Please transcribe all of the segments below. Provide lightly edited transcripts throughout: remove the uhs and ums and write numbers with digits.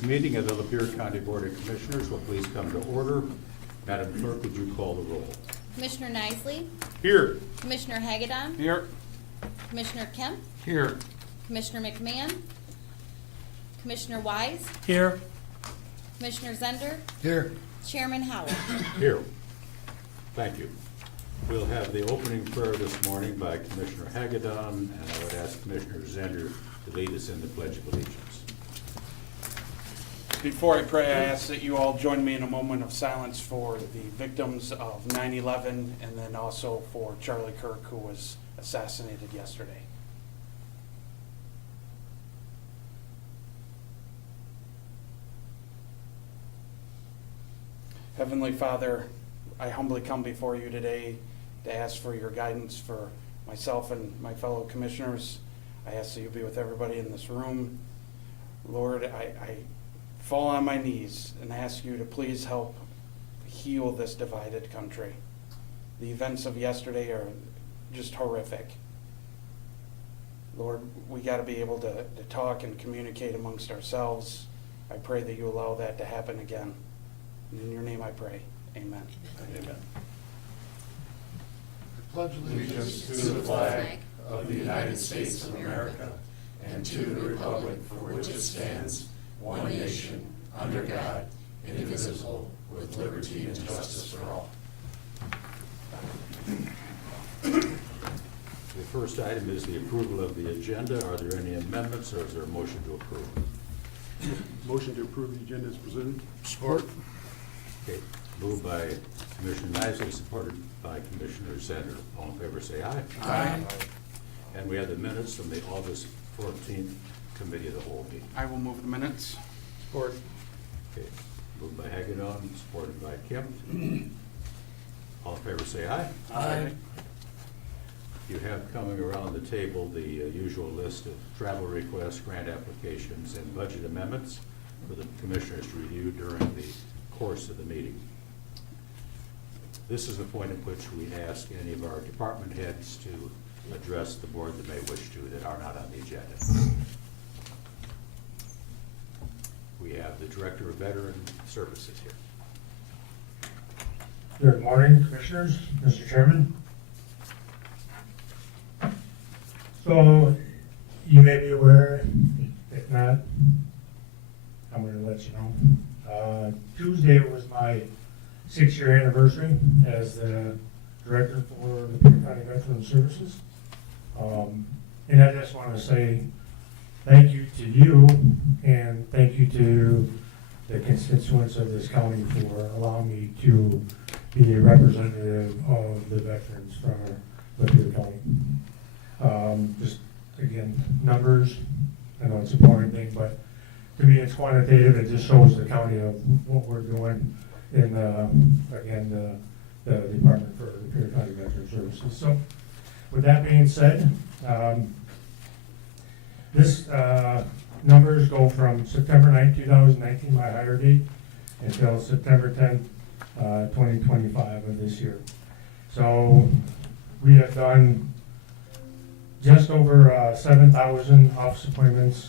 This meeting of the Lapeer County Board of Commissioners will please come to order. Madam Clerk, would you call the roll? Commissioner Nicely, Here. Commissioner Hagedon, Here. Commissioner Kemp, Here. Commissioner McMahon, Commissioner Wise, Here. Commissioner Zender, Here. Chairman Howard. Here. Thank you. We'll have the opening prayer this morning by Commissioner Hagedon, and I would ask Commissioner Zender to lead us in the Pledge of Allegiance. Before I pray, I ask that you all join me in a moment of silence for the victims of 9/11 and then also for Charlie Kirk, who was assassinated yesterday. Heavenly Father, I humbly come before you today to ask for your guidance for myself and my fellow commissioners. I ask that you be with everybody in this room. Lord, I fall on my knees and ask you to please help heal this divided country. The events of yesterday are just horrific. Lord, we got to be able to talk and communicate amongst ourselves. I pray that you allow that to happen again. And in your name I pray. Amen. Amen. Pledge allegiance to the flag of the United States of America and to the republic for which it stands, one nation, under God, indivisible, with liberty and justice for all. The first item is the approval of the agenda. Are there any amendments, or is there a motion to approve? Motion to approve the agenda is presented. Support. Okay, moved by Commissioner Nicely, supported by Commissioner Zender. All in favor, say aye. Aye. And we have the minutes from the August 14th Committee of the Whole meeting. I will move the minutes. Support. Okay, moved by Hagedon, supported by Kemp. All in favor, say aye. Aye. You have coming around the table the usual list of travel requests, grant applications, and budget amendments for the commissioners to review during the course of the meeting. This is the point at which we ask any of our department heads to address the board that may wish to, that are not on the agenda. We have the Director of Veteran Services here. Good morning, Commissioners, Mr. Chairman. So, you may be aware, if not, I'm going to let you know. Tuesday was my 6-year anniversary as the Director for the Lapeer County Veteran Services. And I just want to say thank you to you and thank you to the constituents of this county for allowing me to be a representative of the veterans from Lapeer County. Just again, numbers, I know it's an important thing, but to me it's quantitative. It just shows the county of what we're doing in, again, the Department for Lapeer County Veteran Services. So with that being said, this numbers go from September 9, 2019, my hire date, until September 10, 2025 of this year. So we have done just over 7,000 office appointments.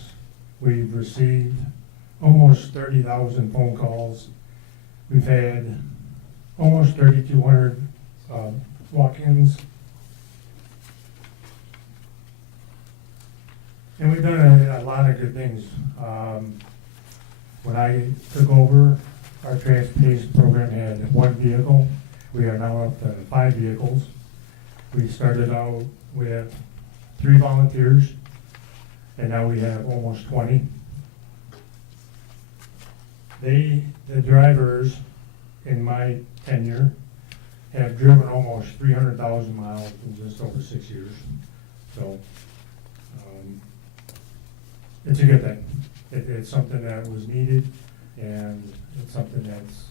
We've received almost 30,000 phone calls. We've had almost 3,200 walk-ins. And we've done a lot of good things. When I took over, our transportation program had 1 vehicle. We are now up to 5 vehicles. We started out with 3 volunteers, and now we have almost 20. The drivers in my tenure have driven almost 300,000 miles in just over 6 years. So it's a good thing. It's something that was needed, and it's something that's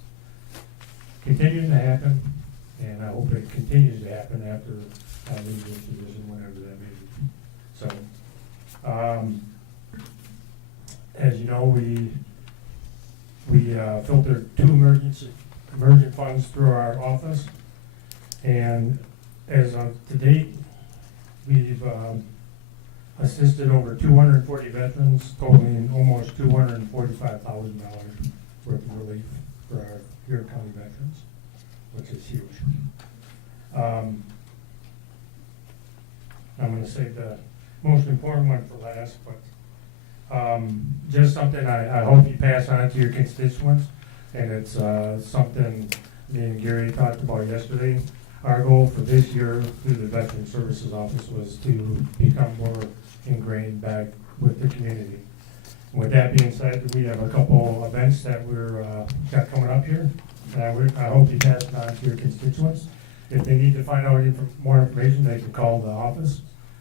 continuing to happen, and I hope it continues to happen after I leave this position, whenever that may be. So, as you know, we filtered 2 emergent funds through our office, and as of to date, we've assisted over 240 veterans, totaling almost $245,000 worth of relief for our Huron County veterans, which is huge. I'm going to save the most important one for last, but just something I hope you pass on to your constituents, and it's something me and Gary talked about yesterday. Our goal for this year through the Veteran Services Office was to become more ingrained back with the community. With that being said, we have a couple events that we're got coming up here, and I hope you pass it on to your constituents. If they need to find out more information, they can call the office,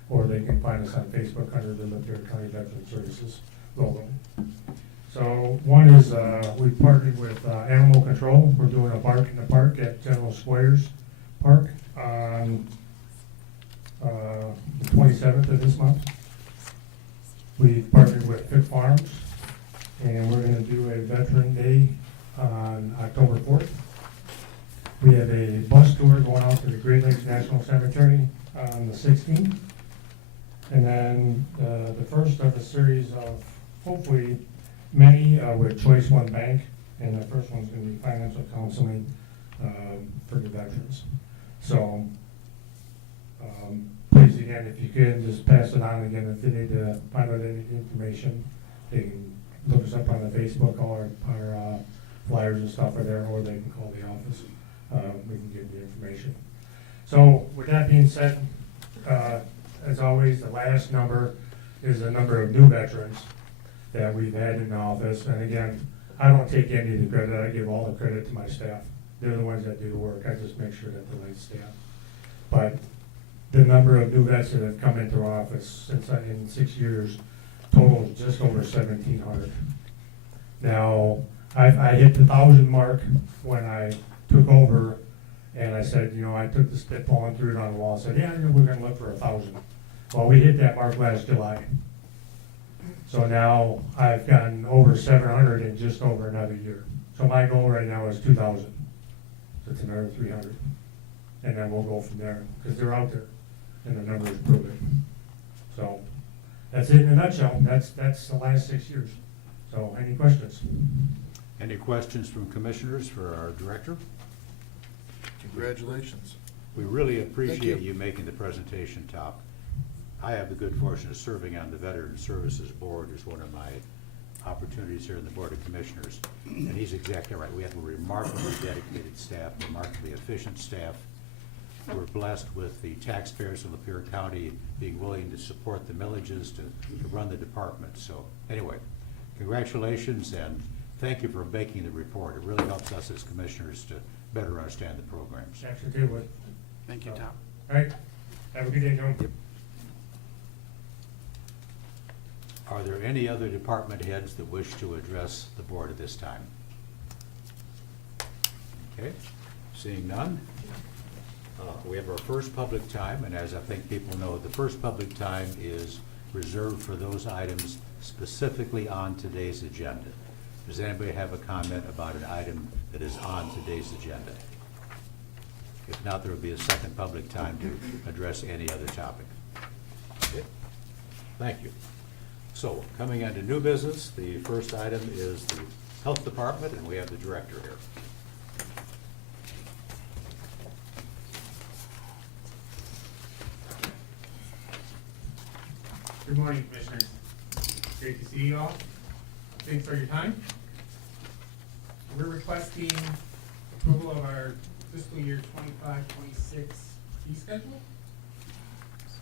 or they can find us on Facebook under the Lapeer County Veteran Services logo. So one is we partnered with Animal Control. We're doing a bark in the park at General Squares Park on the 27th of this month. We've partnered with Fit Farms, and we're going to do a Veteran Day on October 4th. We have a bus tour going out to the Great Lakes National Cemetery on the 16th. And then the first of a series of, hopefully, many with Choice One Bank. And the first one's going to be financial counseling for the veterans. So, please, again, if you could, just pass it on again. If they need to find out any information, they can look us up on the Facebook. All our flyers and stuff are there, or they can call the office. We can give the information. So, with that being said, as always, the last number is the number of new veterans that we've had in the office. And again, I don't take any of the credit. I give all the credit to my staff. They're the ones that do the work. I just make sure that the right staff. But the number of new vets that have come into our office since in 6 years totals just over 1,700. Now, I hit the 1,000 mark when I took over, and I said, you know, I took the spitball and threw it on the wall and said, yeah, we're going to look for 1,000. Well, we hit that mark last July. So now I've gotten over 700 in just over another year. So my goal right now is 2,000. So it's another 300. And then we'll go from there, because they're out there, and the numbers prove it. So that's it in a nutshell. That's the last 6 years. So any questions? Any questions from commissioners for our director? Congratulations. We really Thank appreciate you. you making the presentation, Top. I have the good fortune of serving on the Veteran Services Board as one of my opportunities here in the Board of Commissioners. And he's exactly right. We have a remarkably dedicated staff, remarkably efficient staff. We're blessed with the taxpayers of Lapeer County being willing to support the millages to run the department. So anyway, congratulations, and thank you for making the report. It really helps us as commissioners to better understand the programs. Actually, do it. Thank you, Tom. All right. Have a good day, John. Are there any other department heads that wish to address the board at this time? Okay, seeing none. We have our first public time, and as I think people know, the first public time is reserved for those items specifically on today's agenda. Does anybody have a comment about an item that is on today's agenda? If not, there will be a second public time to address any other topic. Okay. Thank you. So, coming on to new business, the first item is the Health Department, and we have the director here. Good morning, Commissioners. Great to see you all. Thanks for your time. We're requesting approval of our fiscal year 25-26 fee schedule.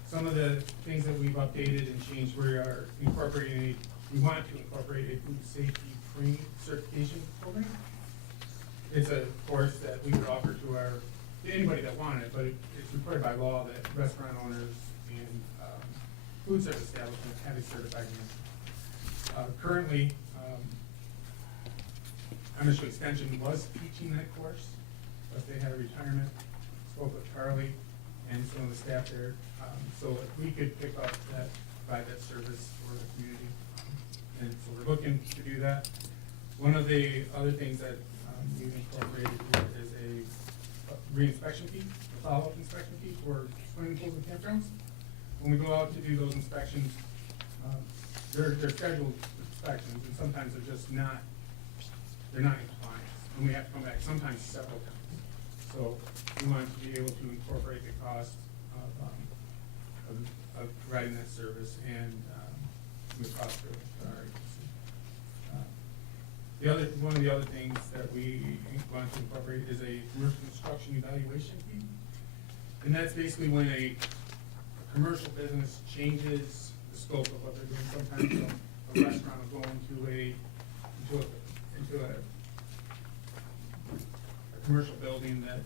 Some of the things that we've updated and changed, we are incorporating, we want to incorporate a food safety training certification program. It's a course that we would offer to anybody that wanted, but it's required by law that restaurant owners and food service establishments have a certified nurse. Currently, Amish Extension was teaching that course, but they had a retirement. Spoke with Charlie and some of the staff there, so if we could pick up that, provide that service for the community. And so we're looking to do that. One of the other things that we've incorporated here is a re-inspection fee, a follow-up inspection fee for swimming pools and campgrounds. when we go out to do those inspections, they're scheduled inspections, and sometimes they're not in compliance, and we have to come back sometimes several times. So we want to be able to incorporate the cost of providing that service and the cost of our agency. One of the other things that we want to incorporate is a commercial construction evaluation fee. And that's basically when a commercial business changes the scope of what they're doing. Sometimes a restaurant will go into a commercial building that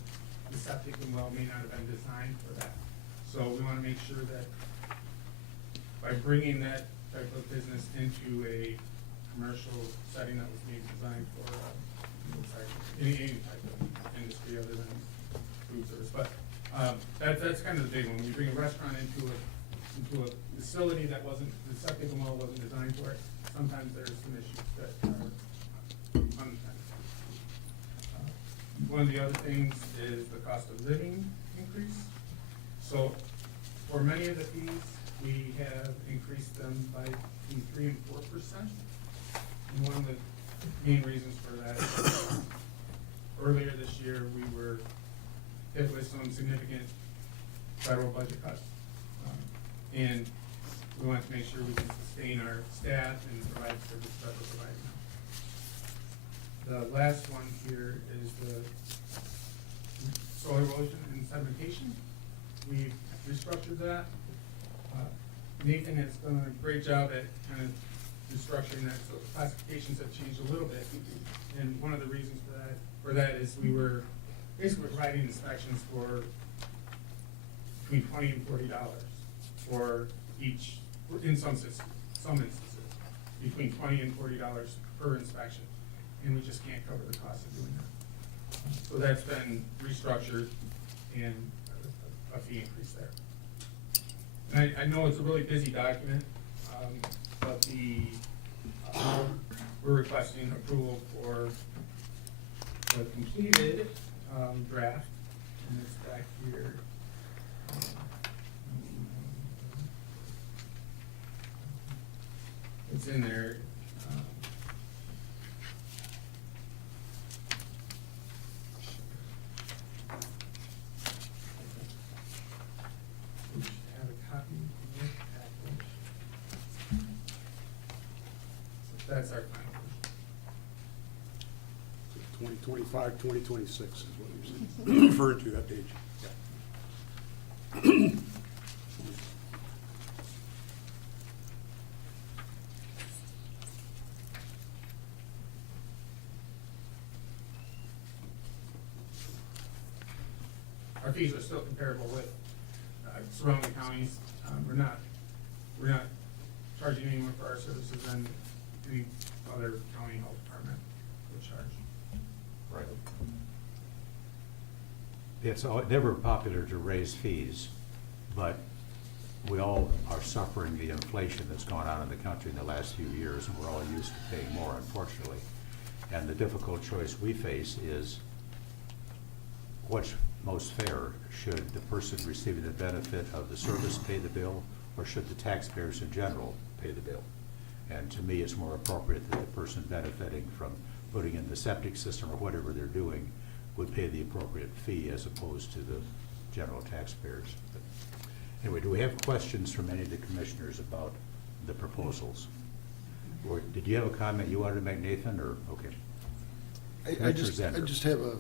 the septic and well may not have been designed for that. So we want to make sure that by bringing that type of business into a commercial setting that was being designed for any type of industry other than food service. But that's kind of the big one. When you bring a restaurant into a facility that the septic and well wasn't designed for it, sometimes there's some issues that are unintended. One of the other things is the cost of living increase. So for many of the fees, we have increased them by between 3% and 4%. And one of the main reasons for that is earlier this year, we were hit with some significant federal budget cuts. And we want to make sure we can sustain our staff and provide service that we're providing. The last one here is the soil erosion and sedimentation. We've restructured that. Nathan has done a great job at kind of restructuring that, so classifications have changed a little bit. And one of the reasons for that is we were basically providing inspections for between $20 and $40 for each, in some instances, between $20 and $40 per inspection. And we just can't cover the cost of doing that. So that's been restructured and a fee increase there. And I know it's a really busy document, but we're requesting approval for the completed draft, and it's back here. It's in there. We should have a copy in your package. So that's our final version. 2025, 2026 is what you're saying, referring to that page. Our fees are still comparable with surrounding counties. We're not charging any more for our services than any other county health department would charge. Right. It's never popular to raise fees, but we all are suffering the inflation that's gone on in the country in the last few years, and we're all used to paying more, unfortunately. And the difficult choice we face is what's most fair. Should the person receiving the benefit of the service pay the bill, or should the taxpayers in general pay the bill? And to me, it's more appropriate that the person benefiting from putting in the septic system or whatever they're doing would pay the appropriate fee as opposed to the general taxpayers. But anyway, do we have questions from any of the commissioners about the proposals? Or did you have a comment you wanted to make, Nathan, or, okay? I just have a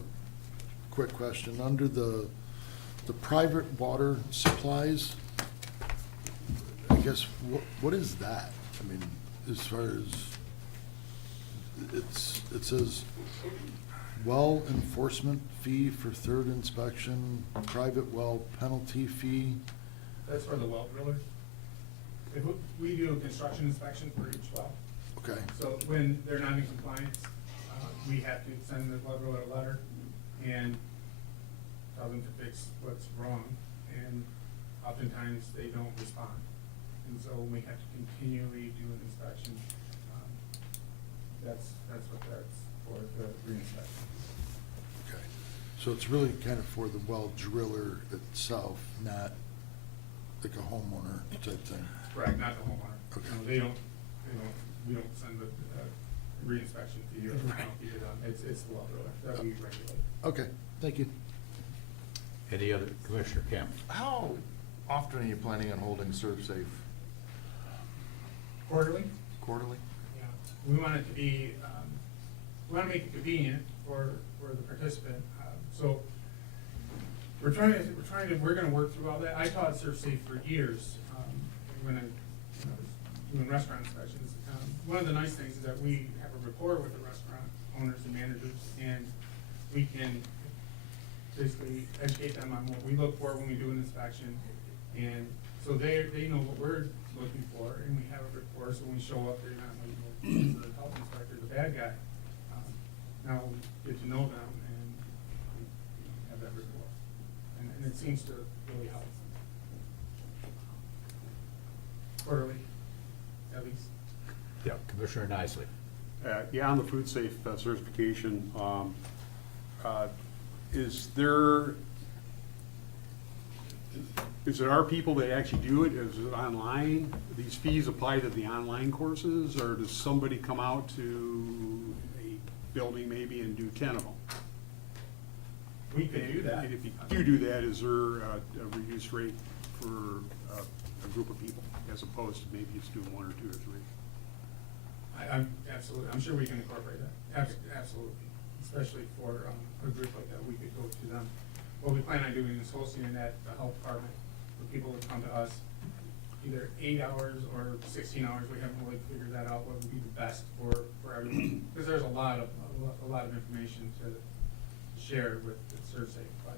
quick question. Under the private water supplies, I guess, what is that? I mean, as far as, it says well enforcement fee for third inspection, private well penalty fee. That's for the well driller. If we do a construction inspection for each well. Okay, So when they're not in compliance, we have to send the well driller a letter and tell them to fix what's wrong, and oftentimes they don't respond. And so we have to continually do an inspection. That's what that's for, the reinspection. okay. So it's really kind of for the well driller itself, not like a homeowner type thing? Correct, not the homeowner. Okay. No, we don't send the reinspection to you, it's the well driller that we regulate. Okay, thank you. Any other, Commissioner Kemp? How often are you planning on holding ServSafe? Quarterly? Quarterly? Yeah, we want it to be, we want to make it convenient for the participant. So we're gonna work through all that. I taught ServSafe for years, when I was doing restaurant inspections. One of the nice things is that we have a rapport with the restaurant owners and managers, and we can basically educate them on what we look for when we do an inspection. And so they know what we're looking for, and we have a rapport, so when we show up, they're not like, the health inspector, the bad guy. Now we get to know them and we have that rapport. And it seems to really help. Quarterly, at least. Yeah, Commissioner Nicely. Yeah, on the food safe certification, is there our people that actually do it? Is it online? These fees apply to the online courses, or does somebody come out to a building maybe and do 10 of them? We could do that. And if you do that, is there a reduced rate for a group of people as opposed to maybe just doing 1 or 2 or 3? I'm absolutely, I'm sure we can incorporate that, absolutely, especially for a group like that, we could go to them. What we plan on doing is hosting it at the health department, for people to come to us, either 8 hours or 16 hours, we haven't really figured that out, what would be the best for everyone, because there's a lot of information to share with ServSafe, but,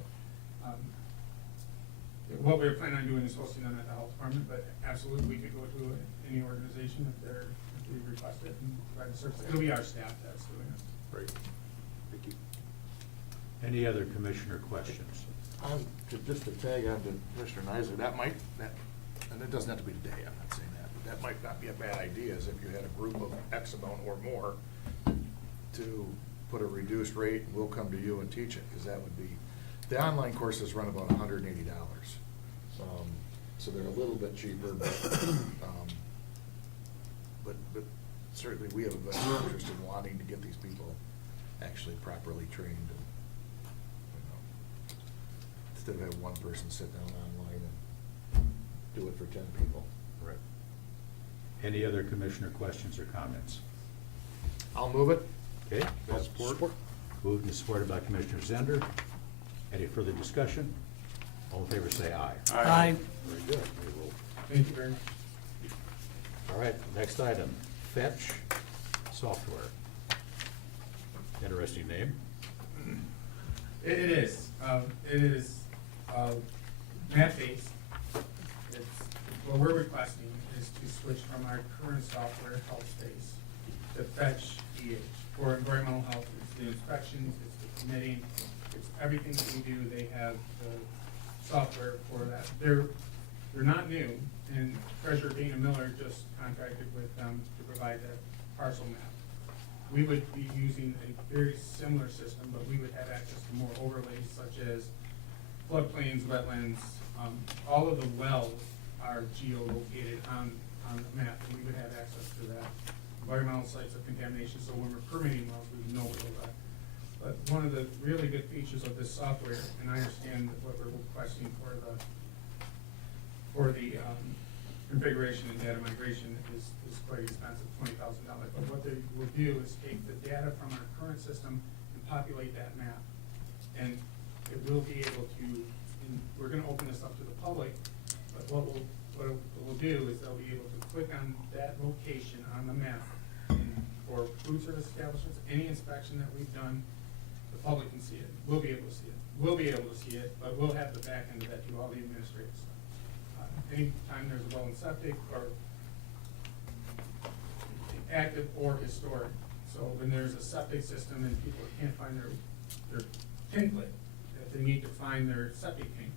what we're planning on doing is hosting them at the health department, but absolutely, we could go to any organization if we request it and provide the service. It'll be our staff that's doing it. Great. Thank you. Any other commissioner questions? Just to tag on to Commissioner Nizer, and it doesn't have to be today, I'm not saying that, but that might not be a bad idea, is if you had a group of X amount or more to put a reduced rate, we'll come to you and teach it, because that would be, the online courses run about $180. So they're a little bit cheaper, but certainly we have a vested interest in wanting to get these people actually properly trained, and, instead of having one person sit down online and do it for 10 people. Right. Any other commissioner questions or comments? I'll move it. Okay. I'll support. Moved and supported by Commissioner Zender. Any further discussion? All in favor say aye. Aye. Very good. We will. Thank you very much. All right, next item, Fetch Software. Interesting name. It is map-based. What we're requesting is to switch from our current software, Health Space, to Fetch EH. For environmental health, it's the inspections, it's the permitting, it's everything that we do, they have the software for that. They're not new, and Treasurer Dana Miller just contracted with them to provide that parcel map. We would be using a very similar system, but we would have access to more overlays such as floodplains, wetlands. All of the wells are geolocated on the map, and we would have access to that. Environmental sites of contamination, so when we're permitting wells, we know where those are. But one of the really good features of this software, and I understand what we're requesting for the configuration and data migration is quite expensive, $20,000. But what they will do is take the data from our current system and populate that map. And it will be able to, and we're gonna open this up to the public, but what it will do is they'll be able to click on that location on the map. And for food service establishments, any inspection that we've done, the public can see it. We'll be able to see it. We'll be able to see it, but we'll have the back end of that do all the administrative stuff. Anytime there's a well in septic or active or historic. So when there's a septic system and people can't find their tank lid, if they need to find their septic tank,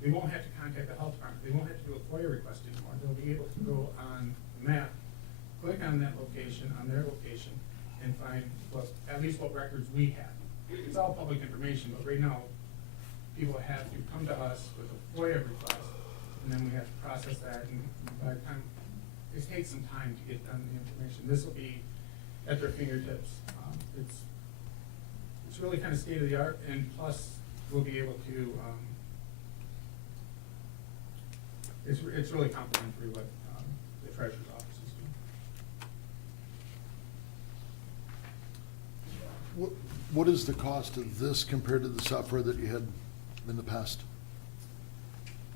they won't have to contact the health department. They won't have to do a FOIA request anymore. They'll be able to go on the map, click on that location, on their location, and find at least what records we have. It's all public information, but right now, people have to come to us with a FOIA request and then we have to process that, and by the time, it takes some time to get done the information. This will be at their fingertips. It's really kind of state of the art, and plus, we'll be able to, it's really complementary what the treasurer's office is doing. What is the cost of this compared to the software that you had in the past?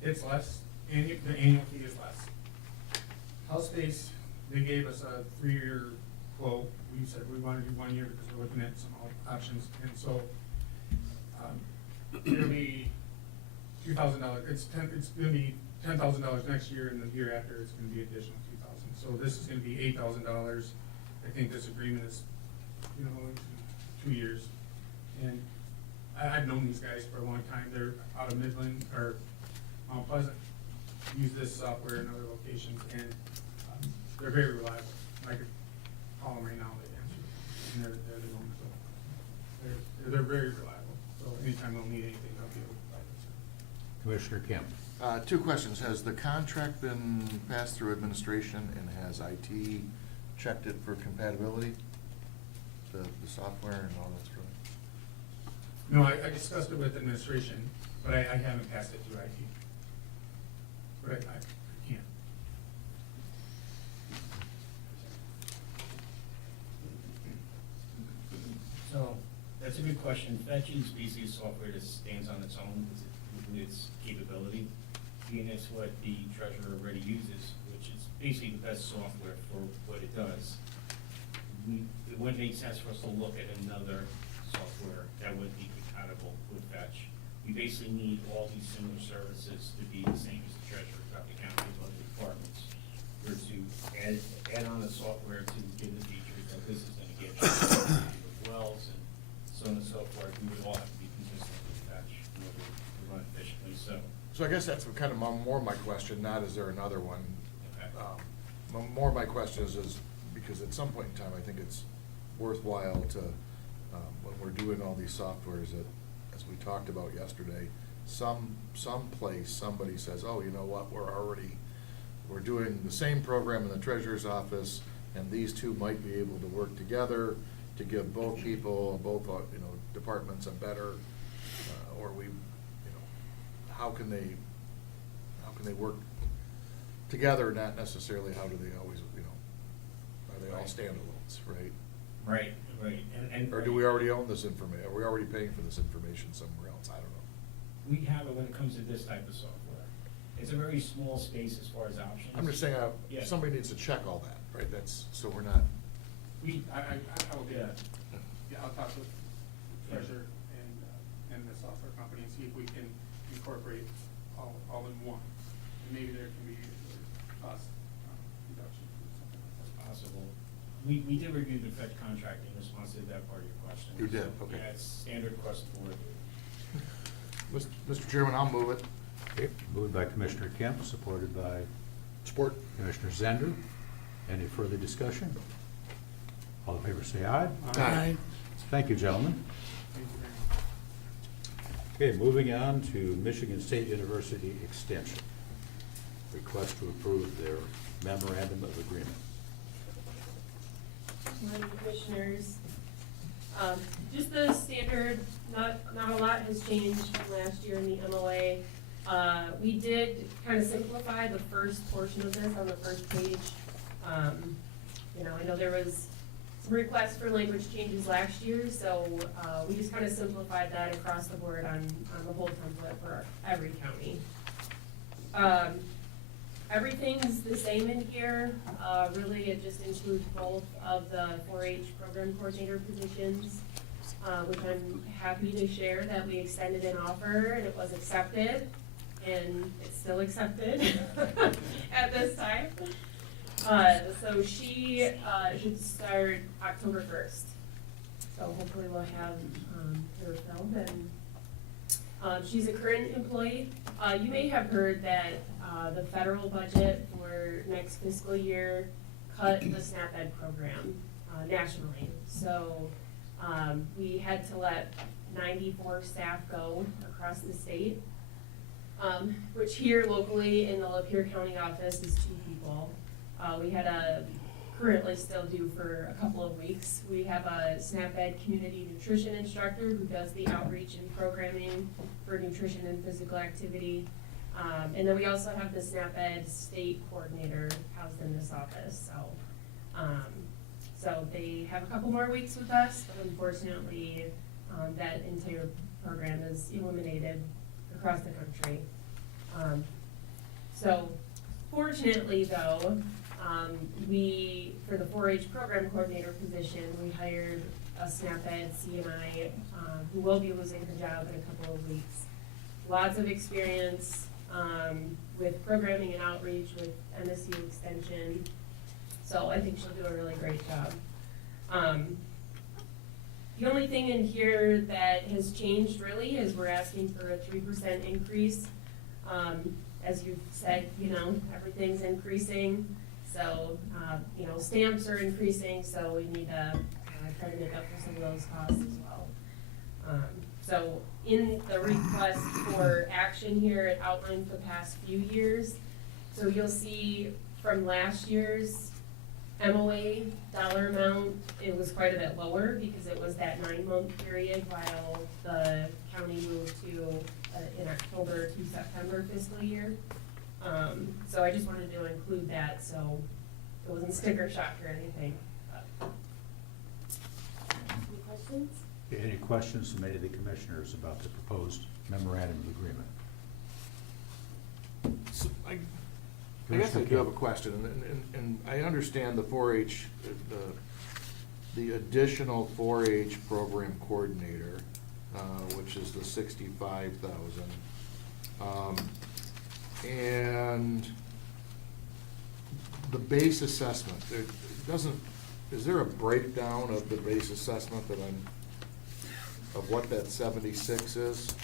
It's less, the annual fee is less. Health Space, they gave us a 3-year quote. We said we want to do 1 year because we're looking at some options, and so, it'll be $2,000, it's gonna be $10,000 next year, and the year after, it's gonna be additional $2,000. So this is gonna be $8,000. I think this agreement is, 2 years. And I've known these guys for a long time. They're out of Midland, or Mount Pleasant, use this software in other locations, and they're very reliable. I could call them right now, they answer, and they're the owners of it. They're very reliable, so anytime they'll need anything, they'll be able to provide it. Commissioner Kemp. 2 questions. Has the contract been passed through administration, and has IT checked it for compatibility? The software and all that stuff? No, I discussed it with administration, but I haven't passed it through IT. But I can't. So, that's a good question. Fetch is basically software that stands on its own with its capability, being it's what the treasurer already uses, which is basically the best software for what it does. It wouldn't make sense for us to look at another software that would be compatible with Fetch. We basically need all these similar services to be the same as the treasurer, throughout the county, and other departments. Or to add on the software to give the features that this is gonna get, with wells and so on and so forth, we would all have to be consistent with Fetch in order to run efficiently, so. So I guess that's kind of more my question, not is there another one? Okay. More my question is because at some point in time, I think it's worthwhile to, when we're doing all these softwares that, as we talked about yesterday, some place, somebody says, oh, you know what, we're doing the same program in the treasurer's office, and these two might be able to work together to give both people, both, departments a better, or how can they work together, not necessarily how do they always, are they all standalones, right? Right, and. Or do we already own this information, are we already paying for this information somewhere else, I don't know. We have it when it comes to this type of software. It's a very small space as far as options. I'm just saying, Yeah. somebody needs to check all that, right, so we're not. I will do that. Yeah, I'll talk with treasurer and the software company and see if we can incorporate all in one. And maybe there can be cost reduction or something like that. Possible. We did review the Fed contract in response to that part of your question. You did, So, okay. Yeah, it's standard across the board. Mr. Chairman, I'll move it. Okay, moved by Commissioner Kemp, supported by Support. Commissioner Zender. Any further discussion? All in favor say aye. Aye. Thank you, gentlemen. Thank you very much. Okay, moving on to Michigan State University Extension. Request to approve their memorandum of agreement. Morning, Commissioners. Just the standard, not a lot has changed from last year in the MOA. We did kind of simplify the first portion of this on the first page. I know there was some requests for language changes last year, so we just kind of simplified that across the board on the whole template for every county. Everything's the same in here. Really, it just includes both of the 4-H program coordinator positions, which I'm happy to share that we extended an offer and it was accepted, and it's still accepted at this time. So she should start October 1st. So hopefully we'll have her filled, and she's a current employee. You may have heard that the federal budget for next fiscal year cut the SNAP Ed program nationally. So we had to let 94 staff go across the state. which here locally in the Lapeer County office is 2 people. We had currently still do for a couple of weeks. We have a SNAP-Ed community nutrition instructor who does the outreach and programming for nutrition and physical activity. And then we also have the SNAP-Ed state coordinator housed in this office, so they have a couple more weeks with us, but unfortunately, that entire program is eliminated across the country. So fortunately though, for the 4-H program coordinator position, we hired a SNAP-Ed CNI, who will be losing her job in a couple of weeks. Lots of experience, with programming and outreach with MSU Extension, so I think she'll do a really great job. The only thing in here that has changed really is we're asking for a 3% increase. As you've said, everything's increasing, so, stamps are increasing, so we need to try to make up for some of those costs as well. So in the request for action here, it outlines the past few years. So you'll see from last year's MOA dollar amount, it was quite a bit lower because it was that 9-month period while the county moved to in October to September fiscal year. So I just wanted to include that so it wasn't sticker shock or anything. Any questions? Any questions from any of the commissioners about the proposed memorandum of agreement? So I guess I do have a question, and I understand the 4-H, the additional 4-H program coordinator, which is the 65,000. And the base assessment, is there a breakdown of the base assessment of what that 76 is?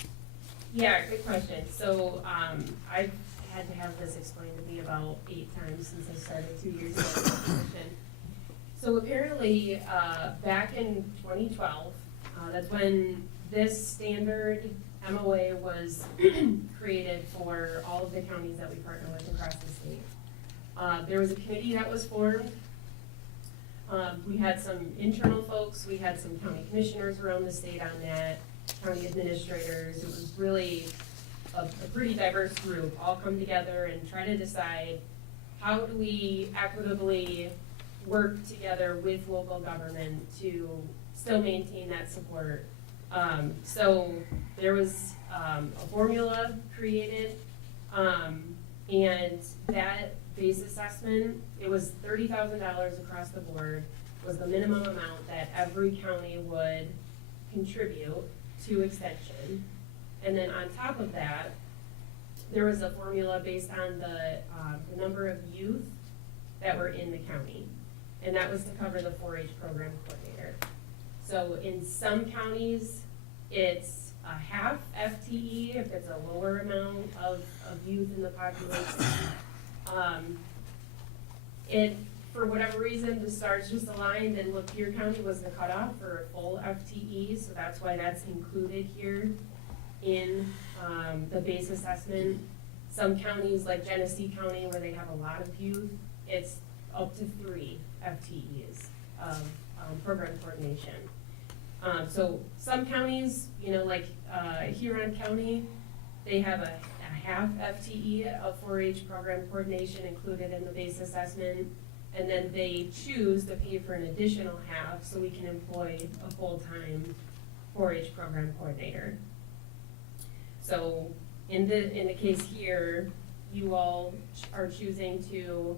Yeah, good question. So, I've had to have this explained to me about 8 times since I started 2 years ago. So apparently, back in 2012, that's when this standard MOA was created for all of the counties that we partner with across the state. There was a committee that was formed. We had some internal folks, we had some county commissioners around the state on that, county administrators. It was really a pretty diverse group, all come together and try to decide how do we equitably work together with local government to still maintain that support. So there was a formula created, and that base assessment, it was $30,000 across the board, was the minimum amount that every county would contribute to extension. And then on top of that, there was a formula based on the number of youth that were in the county. And that was to cover the 4-H program coordinator. So in some counties, it's a half FTE if it's a lower amount of youth in the population. For whatever reason, the stars just aligned and Lapeer County was the cutoff for a full FTE, so that's why that's included here in the base assessment. Some counties, like Genesee County, where they have a lot of youth, it's up to 3 FTEs of program coordination. So some counties, like Huron County, they have a half FTE of 4-H program coordination included in the base assessment, and then they choose to pay for an additional half so we can employ a full-time 4-H program coordinator. So in the case here, you all are choosing to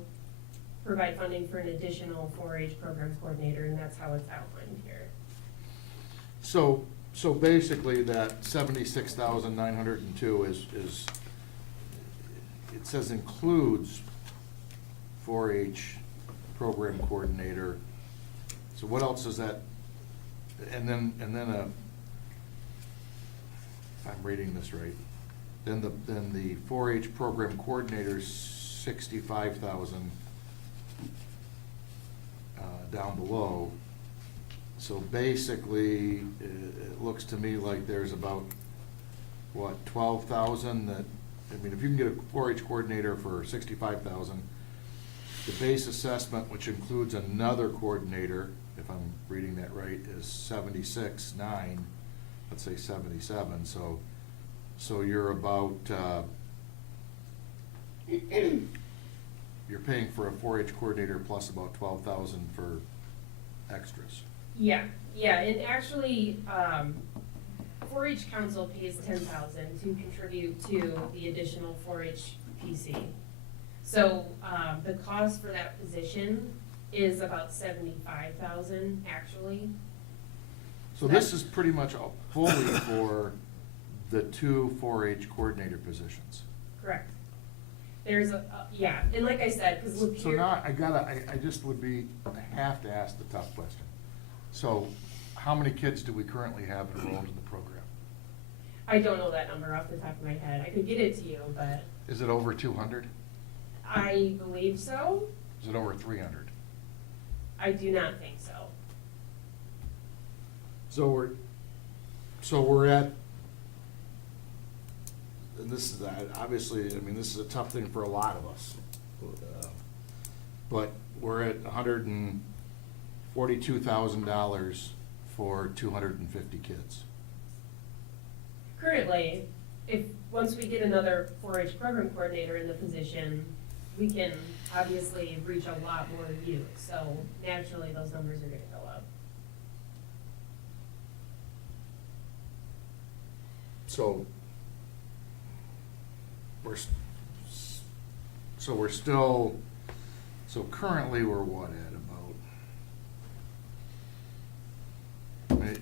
provide funding for an additional 4-H program coordinator, and that's how it's outlined here. So basically that 76,902 is, it says includes 4-H program coordinator. So what else is that? And then if I'm reading this right, then the 4-H program coordinator 65,000 down below. So basically, it looks to me like there's about, what, 12,000 that I mean, if you can get a 4-H coordinator for 65,000, the base assessment, which includes another coordinator, if I'm reading that right, is 76,900, let's say 77, so you're about, you're paying for a 4-H coordinator plus about 12,000 for extras. Yeah, and actually, 4-H Council pays 10,000 to contribute to the additional 4-H PC. So, the cost for that position is about 75,000, actually. So this is pretty much all fully for the 2 4-H coordinator positions. Correct. There's yeah, and like I said, because Lapeer. So now, I just would be, I have to ask the tough question. So, how many kids do we currently have enrolled in the program? I don't know that number off the top of my head. I could get it to you, but Is it over 200? I believe so. Is it over 300? I do not think so. So we're at, and this is, obviously, I mean, this is a tough thing for a lot of us. But we're at $142,000 for 250 kids. Currently, once we get another 4-H program coordinator in the position, we can obviously reach a lot more youth. So naturally, those numbers are gonna go up. So we're still, so currently we're what, at about, right?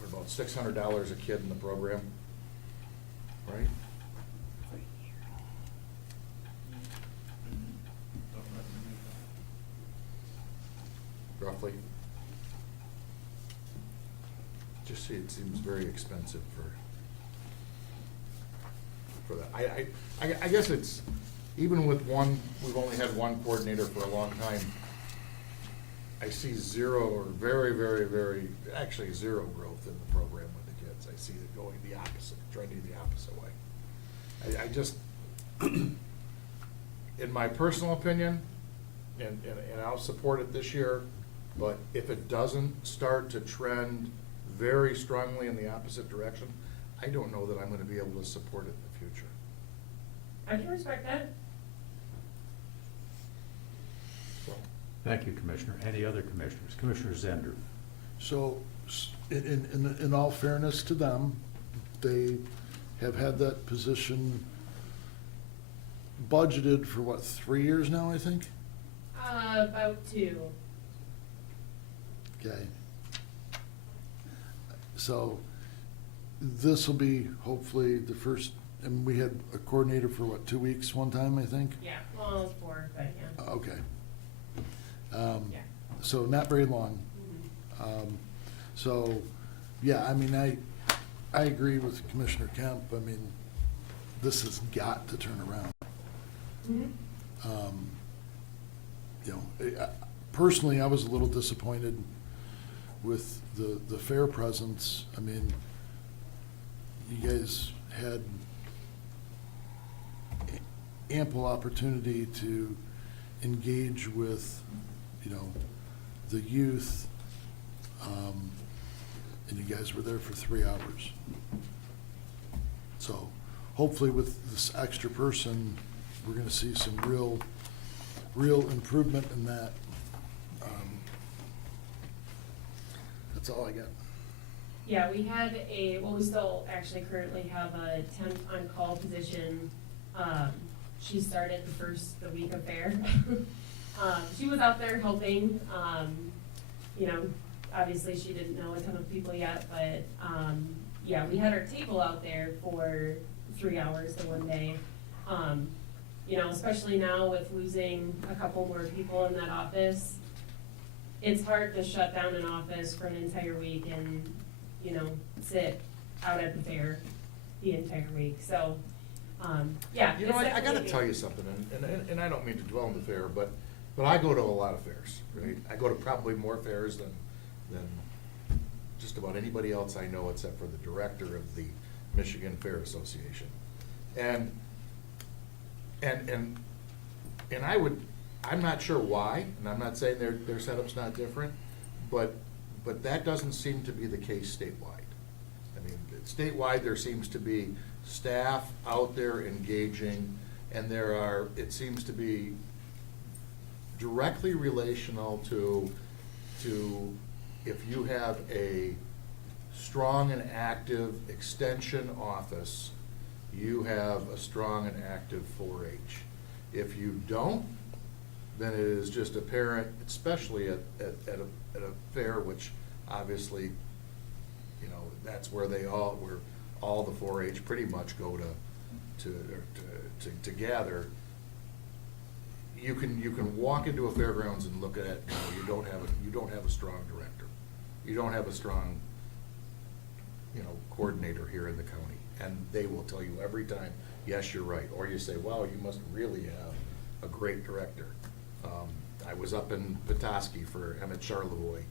We're about $600 a kid in the program, right? Roughly. Just see, it seems very expensive for that. I guess it's, even with one, we've only had one coordinator for a long time. I see zero or very, actually zero growth in the program with the kids. I see it going the opposite, trending the opposite way. I just, in my personal opinion, and I'll support it this year, but if it doesn't start to trend very strongly in the opposite direction, I don't know that I'm gonna be able to support it in the future. I can respect that. So, Thank you, Commissioner. Any other commissioners? Commissioner Zender. So, in all fairness to them, they have had that position budgeted for what, 3 years now, I think? About 2. Okay. So, this will be hopefully the first, and we had a coordinator for what, 2 weeks one time, I think? Yeah, well, it was 4, but yeah. Okay. Yeah. So not very long. Mhm. So, yeah, I mean, I agree with Commissioner Kemp. I mean, this has got to turn around. Mhm. You know, personally, I was a little disappointed with the fair presence. I mean, you guys had ample opportunity to engage with, you know, the youth, and you guys were there for 3 hours. So hopefully with this extra person, we're gonna see some real improvement in that. That's all I got. Yeah, we had we still actually currently have a temp on-call position. She started the week of fair. She was out there helping, you know, obviously she didn't know a ton of people yet, but, yeah, we had our table out there for 3 hours the one day. You know, especially now with losing a couple more people in that office, it's hard to shut down an office for an entire week and, you know, sit out at the fair the entire week, so, yeah. You know, it's I gotta definitely- tell you something, and I don't mean to dwell on the fair, but But I go to a lot of fairs, right? I go to probably more fairs than just about anybody else I know, except for the director of the Michigan Fair Association. And I'm not sure why, and I'm not saying their setup's not different, but that doesn't seem to be the case statewide. I mean, statewide, there seems to be staff out there engaging, and it seems to be directly relational to if you have a strong and active extension office, you have a strong and active 4-H. If you don't, then it is just apparent, especially at a fair, which obviously, you know, that's where all the 4-H pretty much go to gather. You can walk into a fairgrounds and look at it, you don't have a strong director. You don't have a strong, coordinator here in the county. And they will tell you every time, yes, you're right. Or you say, well, you must really have a great director. I was up in Petoskey for Emmett Charlevoix.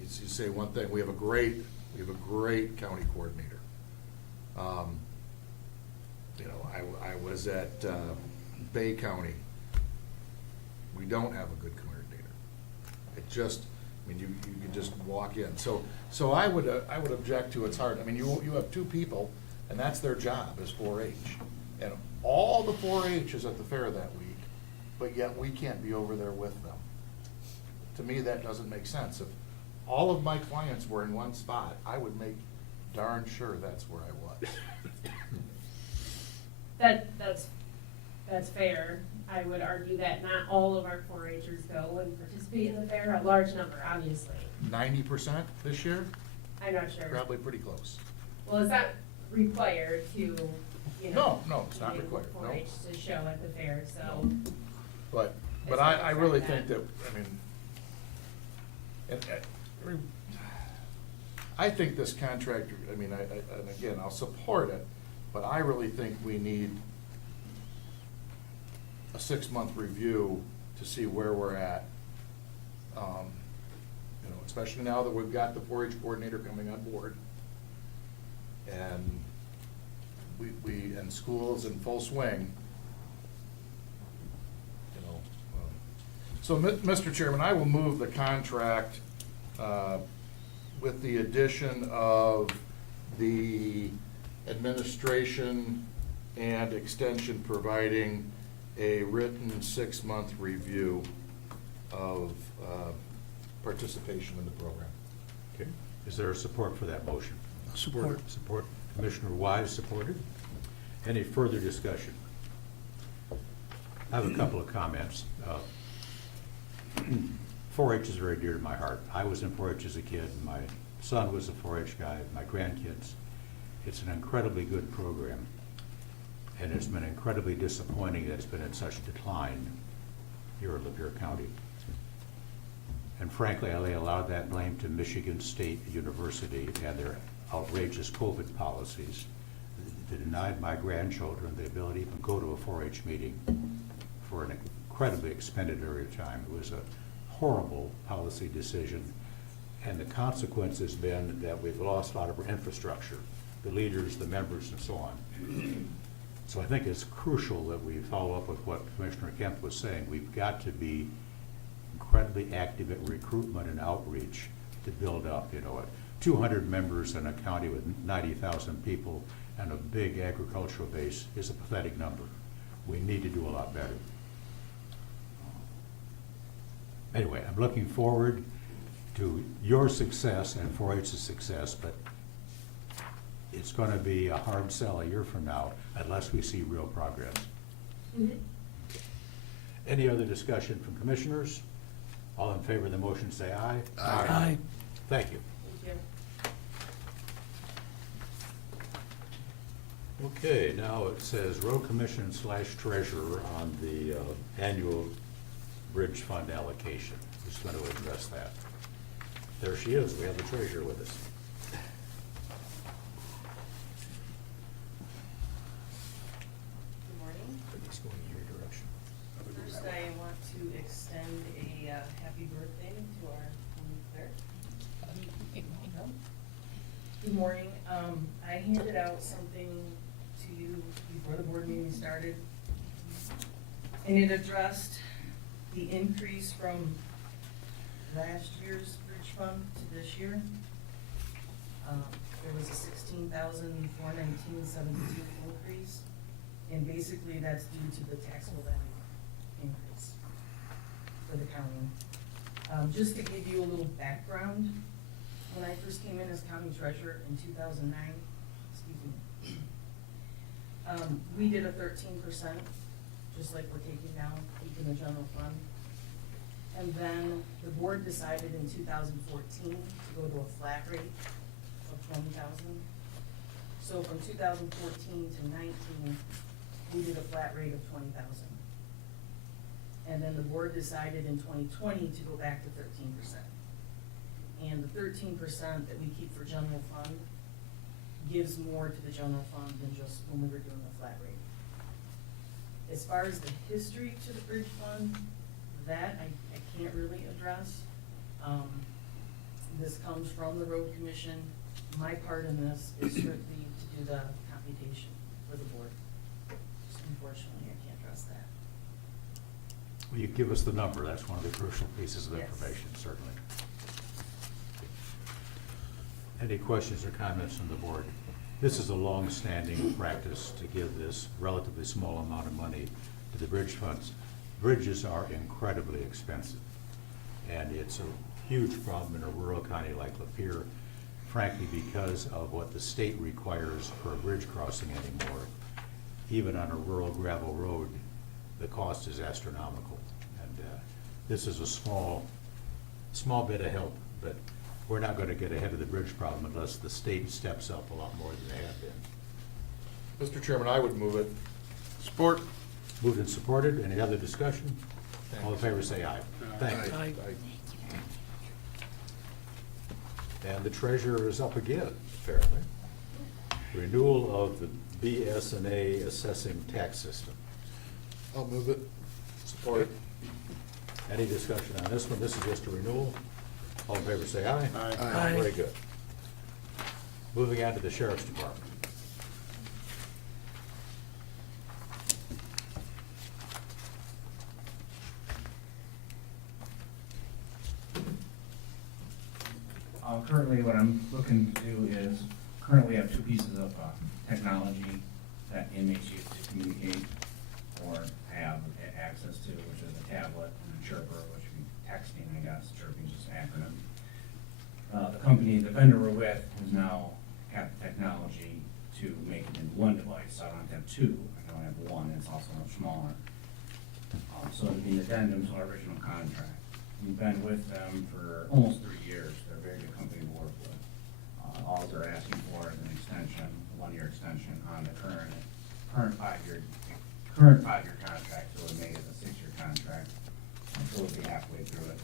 You say one thing, we have a great county coordinator. I was at Bay County. We don't have a good coordinator. You can just walk in. So I would object to, it's hard. I mean, you have two people, and that's their job, is 4-H. And all the 4-H is at the fair that week, but yet we can't be over there with them. To me, that doesn't make sense. If all of my clients were in one spot, I would make darn sure that's where I was. That's fair. I would argue that not all of our 4-Hers go and participate in the fair, a large number, obviously. 90% this year? I'm not sure. Probably pretty close. Well, is that required to, No, it's not be required, no. 4-H to show at the fair, so. No. But It's I not really that. think that, I think this contract, and again, I'll support it, but I really think we need a 6-month review to see where we're at. Especially now that we've got the 4-H coordinator coming on board. And and school's in full swing. So, Mr. Chairman, I will move the contract with the addition of the administration and extension providing a written 6-month review of participation in the program. Okay. Is there support for that motion? Support. Support. Commissioner Wise supported. Any further discussion? I have a couple of comments. 4-H is very dear to my heart. I was in 4-H as a kid. My son was a 4-H guy, my grandkids. It's an incredibly good program, and it's been incredibly disappointing that it's been in such decline here in Lapeer County. And frankly, I lay a lot of that blame to Michigan State University and their outrageous COVID policies that denied my grandchildren the ability to even go to a 4-H meeting for an incredibly expended area of time. It was a horrible policy decision, and the consequence has been that we've lost a lot of our infrastructure, the leaders, the members, and so on. So I think it's crucial that we follow up with what Commissioner Kemp was saying. We've got to be incredibly active at recruitment and outreach to build up, 200 members in a county with 90,000 people and a big agricultural base is a pathetic number. We need to do a lot better. Anyway, I'm looking forward to your success and 4-H's success, but it's going to be a hard sell a year from now unless we see real progress. Mhm. Any other discussion from commissioners? All in favor of the motion say aye. Aye. Thank you. Thank you. Okay, now it says road commission / treasurer on the annual bridge fund allocation. Who's going to address that? There she is. We have the treasurer with us. Good morning. Let's go in your direction. First, I want Good morning. I handed out something to you before the board meeting started. And it addressed the increase from last year's bridge fund to this year. There was a $16,419.72 increase. And basically that's due to the taxable value increase for the county. Just to give you a little background, when I first came in as county treasurer in 2009, we did a 13%, just like we're taking now, keeping the general fund. And then the board decided in 2014 to go to a flat rate of 20,000. So from 2014 to 19, we did a flat rate of 20,000. And then the board decided in 2020 to go back to 13%. And the 13% that we keep for general fund gives more to the general fund than just when we were doing the flat rate. As far as the history to the bridge fund, that I can't really address. This comes from the road commission. My part in this is strictly to do the computation for the board. Just unfortunately, I can't address that. Will you give us the number? That's one of the crucial pieces of Yes. information, certainly. Any questions or comments from the board? This is a long-standing practice to give this relatively small amount of money to the bridge funds. Bridges are incredibly expensive, and it's a huge problem in a rural county like Lapeer, frankly, because of what the state requires for a bridge crossing anymore. Even on a rural gravel road, the cost is astronomical. And this is a small bit of help, but we're not going to get ahead of the bridge problem unless the state steps up a lot more than they have been. Mr. Chairman, I would move it. Support. Moved and supported. Any other discussion? All in favor say aye. Thank you. Aye. And the treasurer is up again, apparently. Renewal of the BS&A assessing tax system. I'll move it. Support it. Any discussion on this one? This is just a renewal. All in favor say aye. Aye. Very good. Moving on to the sheriff's department. Currently, what I'm looking to do is, currently have two pieces of technology that inmates use to communicate or have access to, which is a tablet and a chirper, which would be texting, I guess. Chirping is just an acronym. The company, the vendor we're with, has now got the technology to make it in one device, so I don't have to have two, I can only have one, it's also much smaller. So it'd be an addendum to our original contract. We've been with them for almost 3 years, they're a very good company to work with. All they're asking for is an extension, a 1-year extension on the current 5-year contract, so it would make it a 6-year contract. So we'll be halfway through it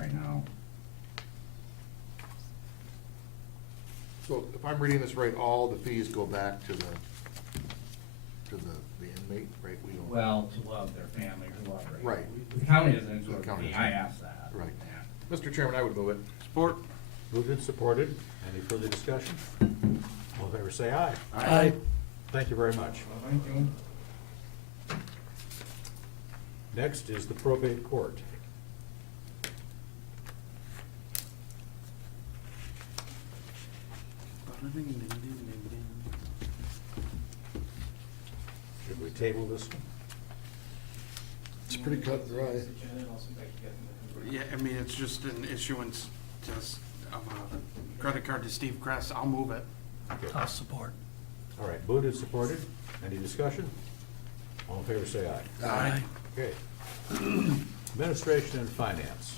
right now. So if I'm reading this right, all the fees go back to the inmate, right? We don't. Well, to love their family or whoever. Right. The county doesn't, The county I doesn't. asked that. Right. Yeah. Mr. Chairman, I would move it. Support. Moved and supported. Any further discussion? All in favor say aye. Aye. Thank you very much. Well, thank you. Next is the probate court. Should we table this one? It's pretty cut and dry. Yeah, I mean, it's just an issuance, just of a credit card to Steve Kress. I'll move it. Okay. support. All right, moved and supported. Any discussion? All in favor say aye. Aye. Okay. Administration and Finance.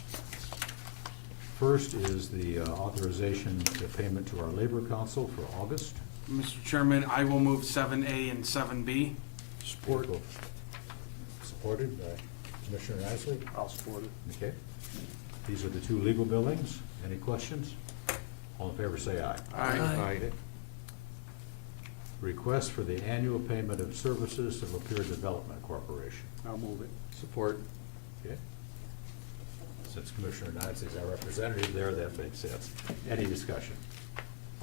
First is the authorization to payment to our Labor Council for August. Mr. Chairman, I will move 7A and 7B. Support. Supported by Commissioner Isley. I'll support it. Okay. These are the two legal billings. Any questions? All in favor say aye. Aye. Okay. Request for the annual payment of services to Lapeer Development Corporation. I'll move it. Support. Okay. Since Commissioner Knights is our representative there, that makes sense. Any discussion?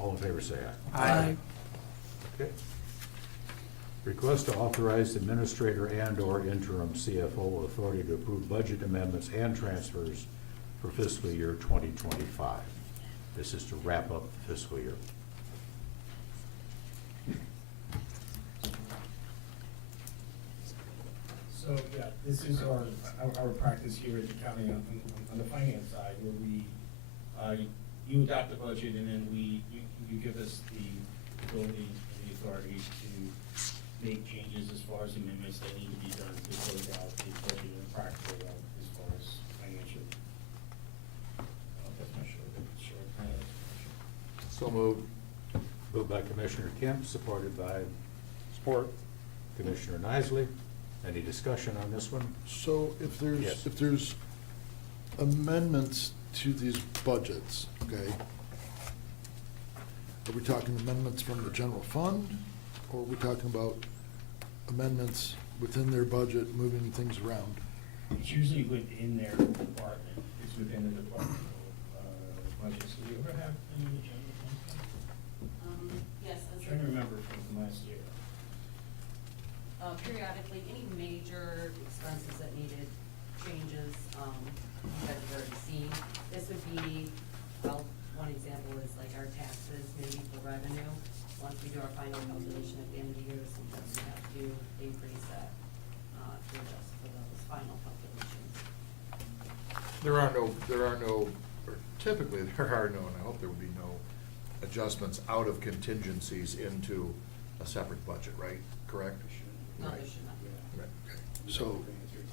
All in favor, say aye. Aye. Okay. Request to authorize administrator and/or interim CFO authority to approve budget amendments and transfers for fiscal year 2025. This is to wrap up the fiscal year. So, yeah, this is our practice here at the county on the finance side, where we, you adopt the budget and then you give us the ability and the authority to make changes as far as amendments that need to be done to close out the budget in a practical way as far as financial. That's my short kind of explanation. So moved. Moved by Commissioner Kemp, supported by Support. Commissioner Nicely. Any discussion on this one? So if there's, Yes. if there's amendments to these budgets, okay? Are we talking amendments from the general fund, or are we talking about amendments within their budget, moving things around? It's usually within their department, it's within the departmental, budgets. Do you ever have any in the general fund? Yes, I'm trying to remember from last year. periodically, any major expenses that needed changes, you guys have already seen. This would be, well, one example is like our taxes, maybe for revenue. Once we do our final calculation at the end of the year, sometimes we have to increase that, to adjust for those final calculations. There are no, or typically there are no, and I hope there would be no adjustments out of contingencies into a separate budget, right? Correct? No, Right. there should not be. Right, okay. So,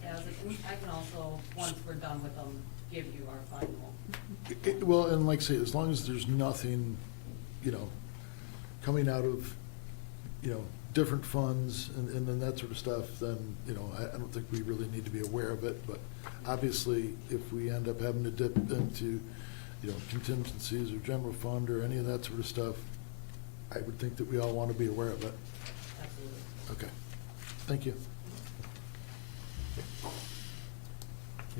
As I can also, once we're done with them, give you our final. well, and like I say, as long as there's nothing, coming out of, different funds and then that sort of stuff, then, I don't think we really need to be aware of it. But obviously, if we end up having to dip into, contingencies or general fund or any of that sort of stuff, I would think that we all want to be aware of it. Absolutely. Okay, thank you.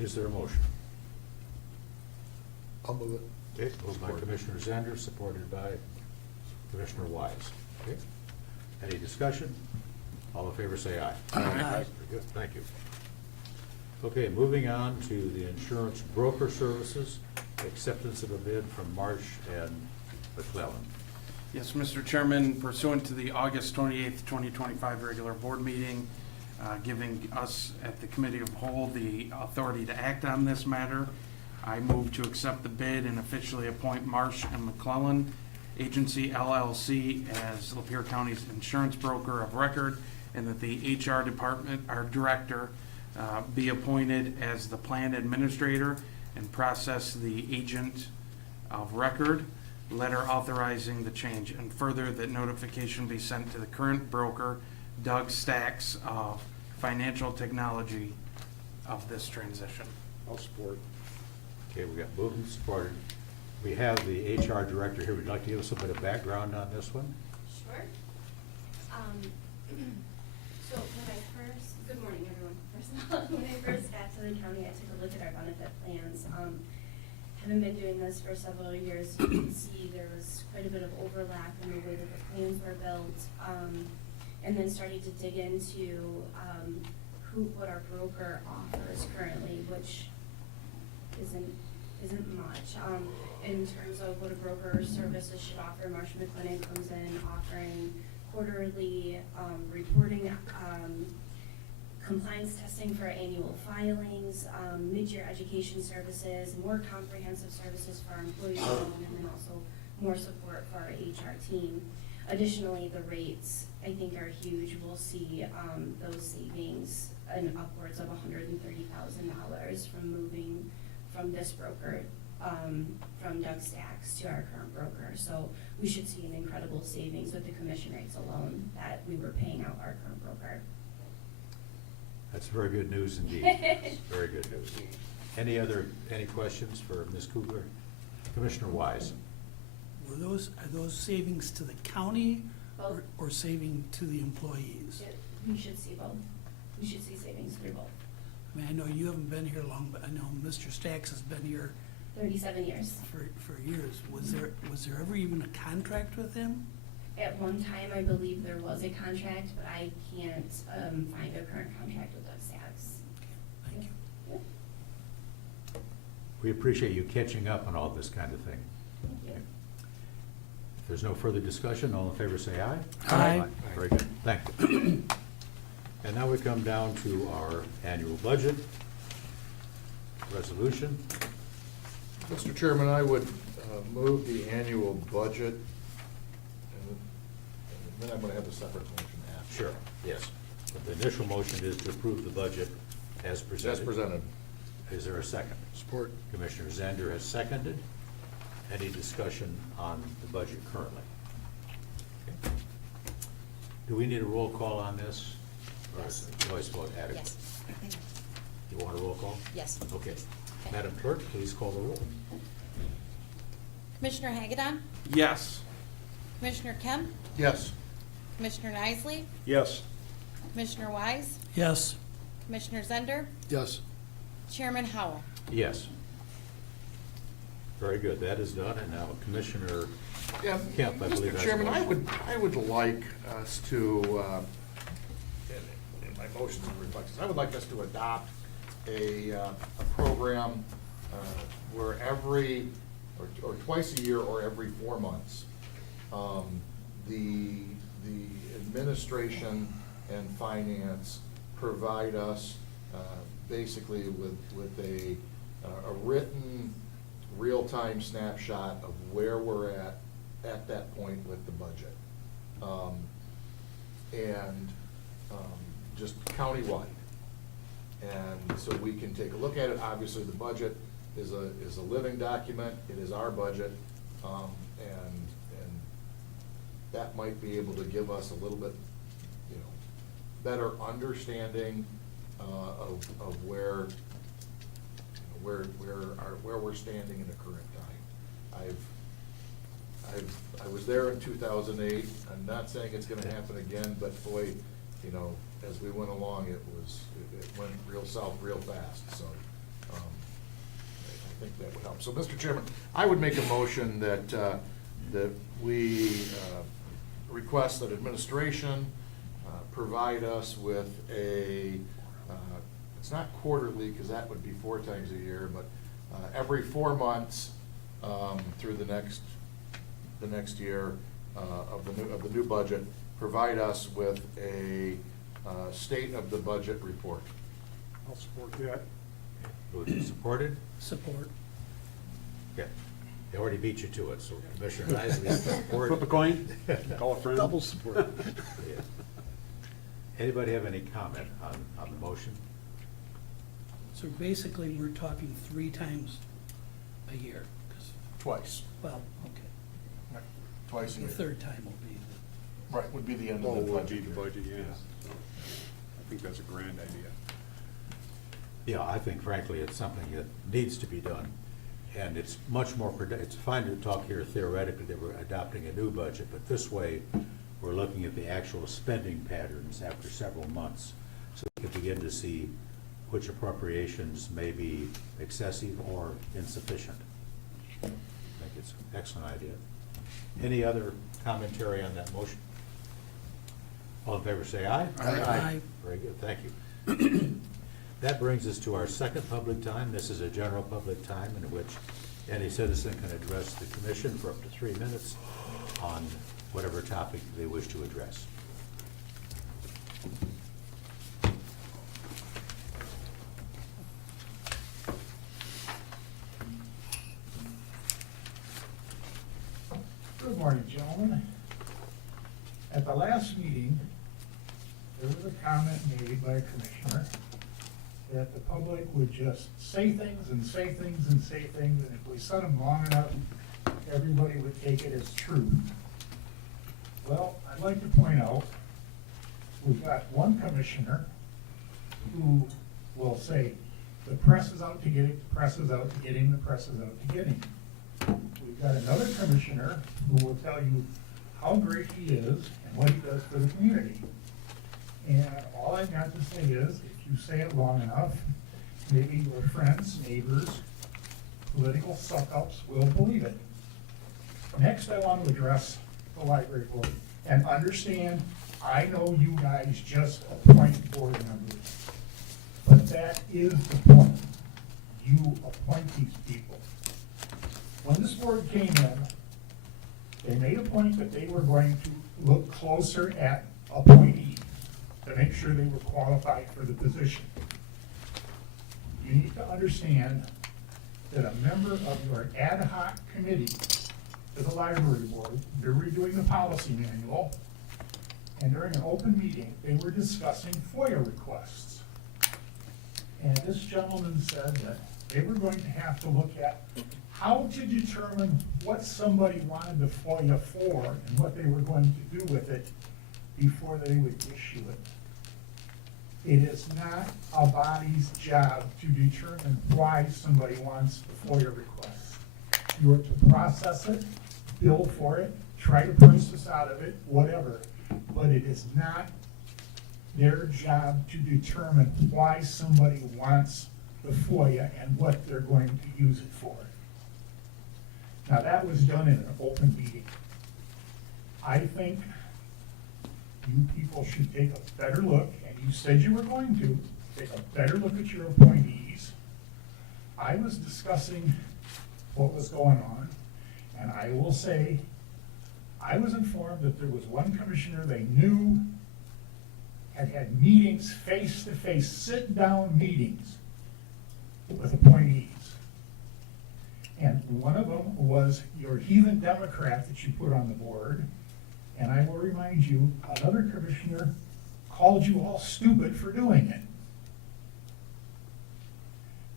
Is there a motion? I'll move it. Okay, moved by Commissioner Zander, supported by Commissioner Wise. Okay, any discussion? All in favor say aye. Aye. Very good, thank you. Okay, moving on to the insurance broker services, acceptance of a bid from Marsh and McClellan. Yes, Mr. Chairman, pursuant to the August 28th, 2025 regular board meeting, giving us at the Committee of Whole the authority to act on this matter, I move to accept the bid and officially appoint Marsh and McClellan Agency LLC as Lapeer County's insurance broker of record, and that the HR department, our director, be appointed as the plan administrator and process the agent of record letter authorizing the change, and further that notification be sent to the current broker, Doug Stacks of Financial Technology, of this transition. I'll support. Okay, we got moved and supported. We have the HR director here. Would you like to give us a bit of background on this one? Sure. So good morning, everyone. First of all, when I first got to the county, I took a look at our benefit plans. Haven't been doing this for several years. You can see there was quite a bit of overlap in the way that the plans were built. And then started to dig into, what our broker offers currently, which isn't much. In terms of what a broker services should offer, Marsh & McLennan comes in offering quarterly reporting, compliance testing for annual filings, mid-year education services, more comprehensive services for our employees, and then also more support for our HR team. Additionally, the rates, I think, are huge. We'll see those savings in upwards of $130,000 from moving from this broker, from Doug Stacks to our current broker. So we should see an incredible savings with the commission rates alone that we were paying out our current broker. That's very good news indeed. Very good news. Any questions for Ms. Kugler? Commissioner Wise? Are those savings to the county Both. or saving to the employees? We should see both. We should see savings through both. I mean, I know you haven't been here long, but I know Mr. Stacks has been here 37 years. For years. Was there ever even a contract with him? At one time, I believe there was a contract, but I can't find a current contract with those status. Thank you. Yep. We appreciate you catching up on all this kind of thing. Thank you. If there's no further discussion, all in favor say aye. Aye. Very good, thank you. And now we come down to our annual budget resolution. Mr. Chairman, I would move the annual budget, and then I'm gonna have a separate motion after. Sure, yes. But the initial motion is to approve the budget as presented. As presented. Is there a second? Support. Commissioner Zender has seconded. Any discussion on the budget currently? Okay. Do we need a roll call on this? Or is the voice vote adequate? Yes. You want a roll call? Yes. Okay. Madam Clerk, please call the roll. Commissioner Hagedon, Yes. Commissioner Kemp, Yes. Commissioner Nicely, Yes. Commissioner Wise, Yes. Commissioner Zender, Yes. Chairman Howell. Yes. Very good, that is done, and now Commissioner Yeah, Kemp, I believe, Mr. has a Chairman, motion. I would like us to, in my motions and reflections, I would like us to adopt a program where every, or twice a year or every 4 months, the administration and finance provide us basically with a written, real-time snapshot of where we're at that point with the budget. And just countywide. And so we can take a look at it. Obviously, the budget is a living document. It is our budget. And that might be able to give us a little bit, better understanding of where we're standing in the current time. I was there in 2008. I'm not saying it's gonna happen again, but boy, as we went along, it went real south real fast, so, I think that would help. So, Mr. Chairman, I would make a motion that we request that administration provide us with it's not quarterly, because that would be 4 times a year, but every 4 months through the next year of the new budget, provide us with a state of the budget report. I'll support that. Moved and supported? Support. Yeah. They already beat you to it, so Commissioner Nicely support. Flip a coin, call a friend. Double support. Yeah. Anybody have any comment on the motion? So basically, we're talking 3 times a year. 'Cause- Twice. Well, okay. Twice a The year. 3rd time will be Right, would be the end of Oh, the would budget. be the year. budget, yeah. I think that's a grand idea. Yeah, I think frankly, it's something that needs to be done. And it's much more, it's fine to talk here theoretically that we're adopting a new budget, but this way, we're looking at the actual spending patterns after several months. So we can begin to see which appropriations may be excessive or insufficient. I think it's an excellent idea. Any other commentary on that motion? All in favor, say aye. Aye. Very good, thank you. That brings us to our second public time. This is a general public time in which any citizen can address the commission for up to 3 minutes on whatever topic they wish to address. Good morning, gentlemen. At the last meeting, there was a comment made by a commissioner that the public would just say things and say things and say things, and if we said them long enough, everybody would take it as true. Well, I'd like to point out, we've got one commissioner who will say, the press is out to get it, the press is out to get him, the press is out to get him. We've got another commissioner who will tell you how great he is and what he does for the community. And all I've got to say is, if you say it long enough, maybe your friends, neighbors, political suck-ups will believe it. Next, I want to address the library board and understand, I know you guys just appoint board members, but that is the point. You appoint these people. When this board came in, they made a point that they were going to look closer at appointees to make sure they were qualified for the position. You need to understand that a member of your ad hoc committee to the library board, they're redoing the policy manual, and during an open meeting, they were discussing FOIA requests. And this gentleman said that they were going to have to look at how to determine what somebody wanted the FOIA for and what they were going to do with it before they would issue it. It is not a body's job to determine why somebody wants the FOIA request. You are to process it, bill for it, try to process out of it, whatever. But it is not their job to determine why somebody wants the FOIA and what they're going to use it for. Now, that was done in an open meeting. I think you people should take a better look, and you said you were going to, take a better look at your appointees. I was discussing what was going on, and I will say, I was informed that there was one commissioner they knew had meetings, face-to-face, sit-down meetings with appointees. And one of them was your heathen Democrat that you put on the board. And I will remind you, another commissioner called you all stupid for doing it.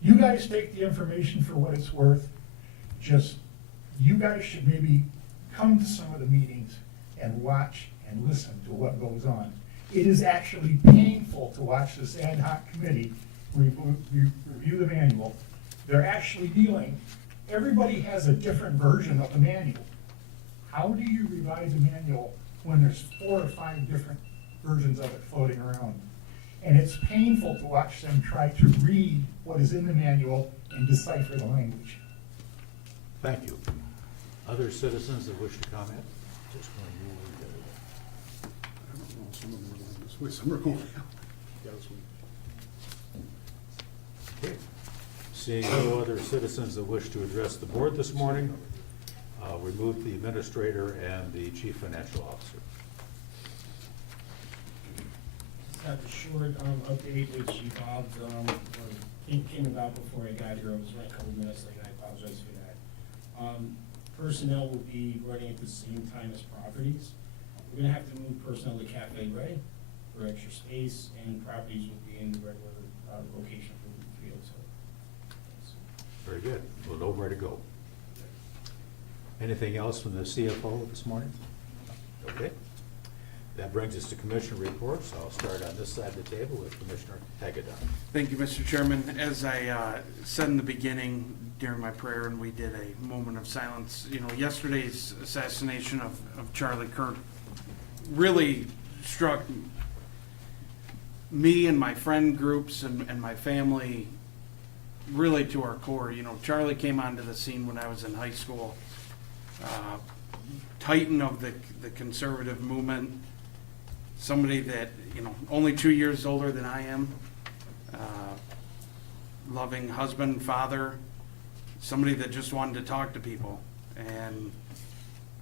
You guys take the information for what it's worth. Just, you guys should maybe come to some of the meetings and watch and listen to what goes on. It is actually painful to watch this ad hoc committee review the manual. They're actually dealing, everybody has a different version of the manual. How do you revise a manual when there's 4 or 5 different versions of it floating around? And it's painful to watch them try to read what is in the manual and decipher the language. Thank you. Other citizens that wish to comment? Just one more. I don't know, some of them are going this way, some are going out. Yeah, this one. Okay. Seeing no other citizens that wish to address the board this morning, remove the administrator and the chief financial officer. Just have a short update which evolved, or came about before I got here. I was running a couple minutes late, and I apologize for that. Personnel will be running at the same time as properties. We're gonna have to move personnel to Cafe Ray for extra space, and properties will be in the regular location for the field, so. Very good. We'll know where to go. Anything else from the CFO this morning? Okay. That brings us to commissioner reports. I'll start on this side of the table with Commissioner Hagedorn. Thank you, Mr. Chairman. As I said in the beginning during my prayer, and we did a moment of silence, you know, yesterday's assassination of Charlie Kirk really struck me and my friend groups and my family really to our core. You know, Charlie came onto the scene when I was in high school. Titan of the conservative movement, somebody that, you know, only 2 years older than I am, loving husband, father, somebody that just wanted to talk to people. And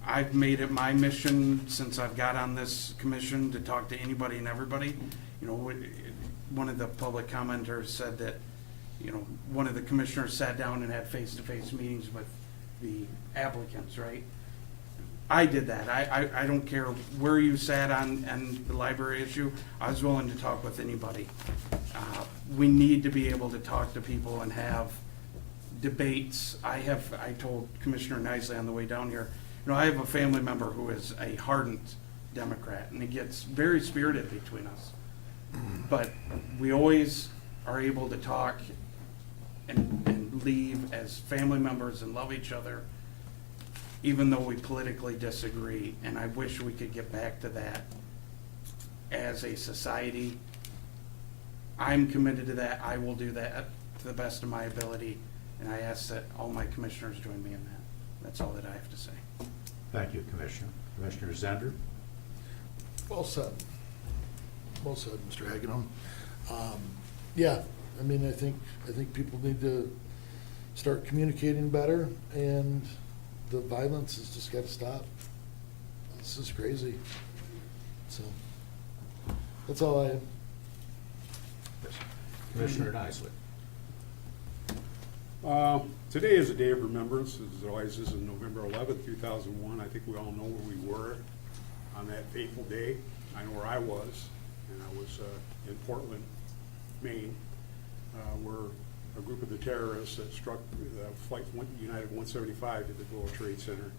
I've made it my mission since I've got on this commission to talk to anybody and everybody. You know, one of the public commenters said that, you know, one of the commissioners sat down and had face-to-face meetings with the applicants, right? I did that. I don't care where you sat on the library issue. I was willing to talk with anybody. We need to be able to talk to people and have debates. I told Commissioner Nicely on the way down here, you know, I have a family member who is a hardened Democrat, and it gets very spirited between us. But we always are able to talk and leave as family members and love each other, even though we politically disagree. And I wish we could get back to that as a society. I'm committed to that. I will do that to the best of my ability. And I ask that all my commissioners join me in that. That's all that I have to say. Thank you, Commissioner. Commissioner Zender? Well said. Well said, Mr. Hagenham. Yeah, I mean, I think people need to start communicating better, and the violence has just got to stop. This is crazy. So, that's all I have. Commissioner Nicely? Today is a day of remembrance, as it always is, on November 11th, 2001. I think we all know where we were on that fateful day. I know where I was, and I was in Portland, Maine, where a group of the terrorists that struck Flight United 175 at the World Trade Center.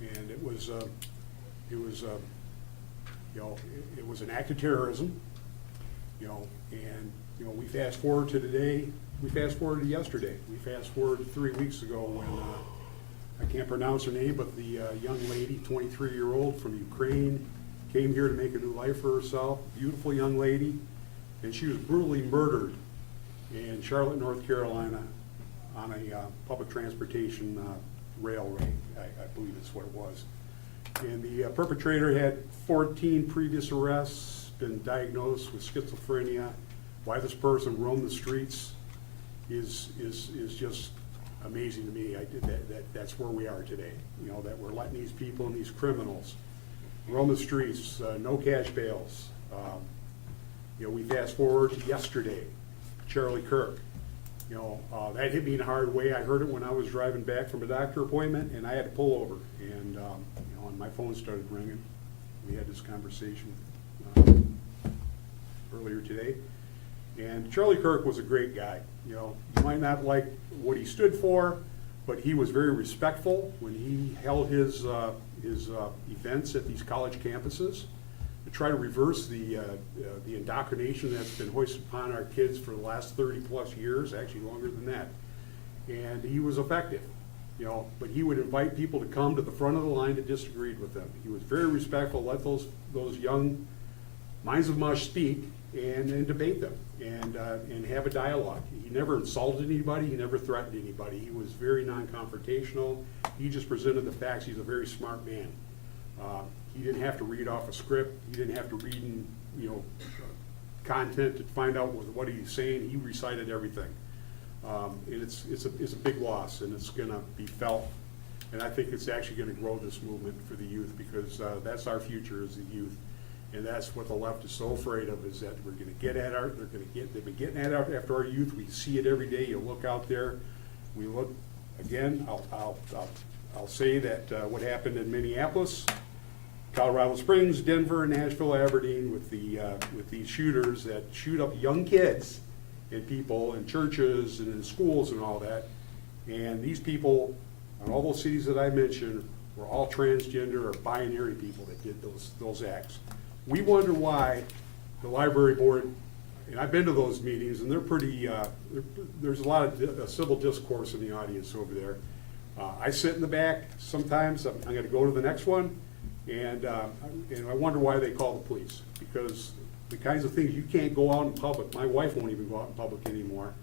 And it was an act of terrorism, and we fast forward to today. We fast forward to yesterday. We fast forward to 3 weeks ago when I can't pronounce her name, but the young lady, 23-year-old from Ukraine, came here to make a new life for herself. Beautiful young lady, and she was brutally murdered in Charlotte, North Carolina, on a public transportation railway. I believe that's what it was. And the perpetrator had 14 previous arrests, been diagnosed with schizophrenia. Why this person roamed the streets is just amazing to me. That's where we are today. That we're letting these people and these criminals roam the streets, no cash bails. We fast forward to yesterday, Charlie Kirk. That hit me in a hard way. I heard it when I was driving back from a doctor appointment, and I had to pull over. And and my phone started ringing. We had this conversation earlier today. And Charlie Kirk was a great guy. You might not like what he stood for, but he was very respectful when he held his events at these college campuses to try to reverse the indoctrination that's been hoisted upon our kids for the last 30-plus years, actually longer than that. And he was effective, but he would invite people to come to the front of the line that disagreed with him. He was very respectful, let those young minds of mush speak and debate them and have a dialogue. He never insulted anybody, he never threatened anybody. He was very non-confrontational. He just presented the facts. He's a very smart man. He didn't have to read off a script. He didn't have to read content to find out what he's saying. He recited everything. And it's a big loss, and it's gonna be felt. And I think it's actually gonna grow this movement for the youth, because that's our future, is the youth. And that's what the left is so afraid of, is that we're gonna get at they've been getting at after our youth. We see it every day. You look out there, we look, again, I'll say that what happened in Minneapolis, Colorado Springs, Denver, Nashville, Aberdeen, with these shooters that shoot up young kids and people in churches and in schools and all that. And these people, in all those cities that I mentioned, were all transgender or binary people that did those acts. We wonder why the library board, and I've been to those meetings, and they're pretty, there's a lot of civil discourse in the audience over there. I sit in the back sometimes. I'm gonna go to the next one, and I wonder why they call the police, because the kinds of things you can't go out in public. My wife won't even go out in public anymore.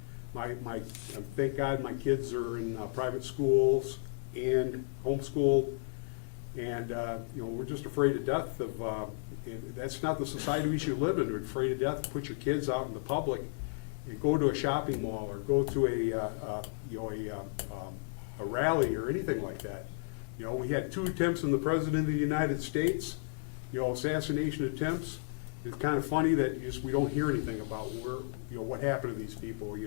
Thank God my kids are in private schools and homeschooled, and we're just afraid to death of. And that's not the society we should live in. We're afraid to death to put your kids out in the public and go to a shopping mall or go to a rally or anything like that. We had 2 attempts on the President of the United States, assassination attempts. It's kind of funny that we don't hear anything about what happened to these people.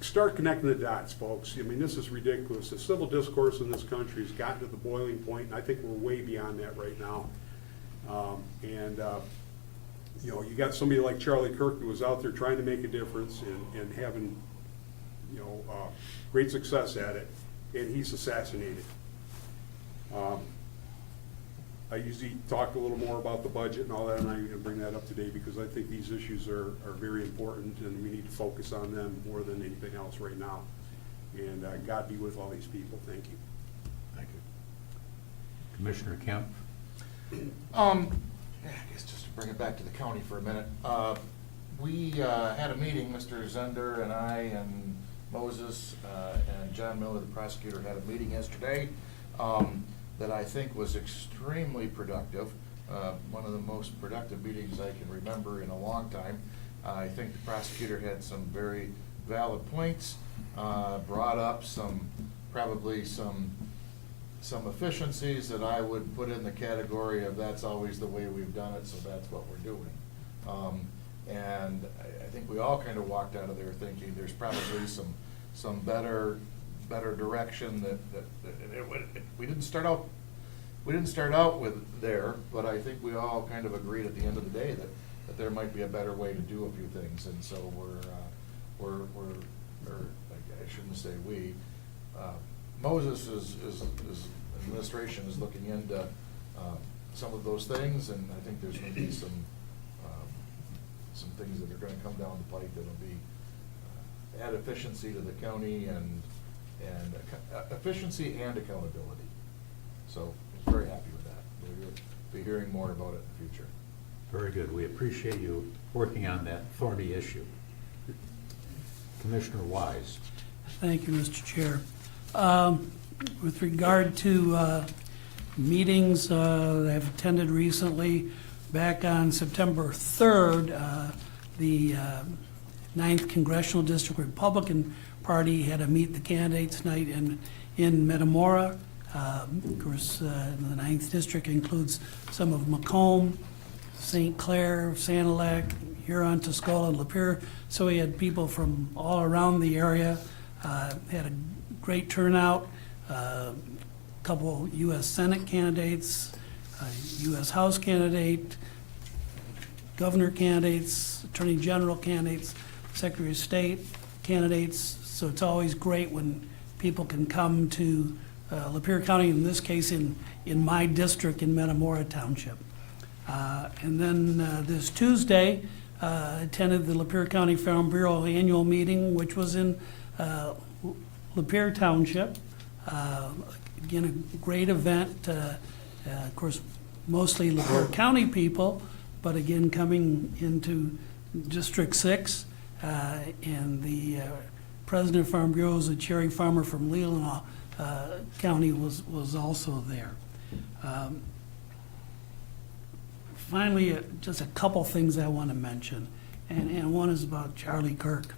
Start connecting the dots, folks. I mean, this is ridiculous. The civil discourse in this country has gotten to the boiling point, and I think we're way beyond that right now. You got somebody like Charlie Kirk who was out there trying to make a difference and having, great success at it, and he's assassinated. I usually talk a little more about the budget and all that, and I'm going to bring that up today because I think these issues are very important, and we need to focus on them more than anything else right now. And God be with all these people. Thank you. Thank you. Commissioner Kemp? I guess just to bring it back to the county for a minute. We had a meeting, Mr. Zender and I and Moses and John Miller, the prosecutor, had a meeting yesterday that I think was extremely productive. One of the most productive meetings I can remember in a long time. I think the prosecutor had some very valid points, brought up probably some efficiencies that I would put in the category of that's always the way we've done it, so that's what we're doing. And I think we all kind of walked out of there thinking there's probably some better direction that we didn't start out with there, but I think we all kind of agreed at the end of the day that there might be a better way to do a few things, and so I shouldn't say we. Moses administration is looking into some of those things, and I think there's going to be some things that are going to come down the pike that'll be add efficiency to the county and efficiency and accountability. So I'm very happy with that. We'll be hearing more about it in the future. Very good. We appreciate you working on that thorny issue. Commissioner Wise. Thank you, Mr. Chair. With regard to meetings that I've attended recently, back on September 3rd, the 9th Congressional District Republican Party had a Meet the Candidates night in Metamora. Of course, the 9th District includes some of Macomb, St. Clair, Sanilac, Huron, Tuscola, and Lapeer. So we had people from all around the area. Had a great turnout. A couple U.S. Senate candidates, U.S. House candidate, governor candidates, attorney general candidates, secretary of state candidates. So it's always great when people can come to Lapeer County, in this case in my district in Metamora Township. And then this Tuesday, attended the Lapeer County Farm Bureau annual meeting, which was in Lapeer Township. Again, a great event. Of course, mostly Lapeer County people, but again, coming into District 6. And the president of Farm Bureau is a cherry farmer from Leelanau County, was also there. Finally, just a couple things I want to mention, and one is about Charlie Kirk.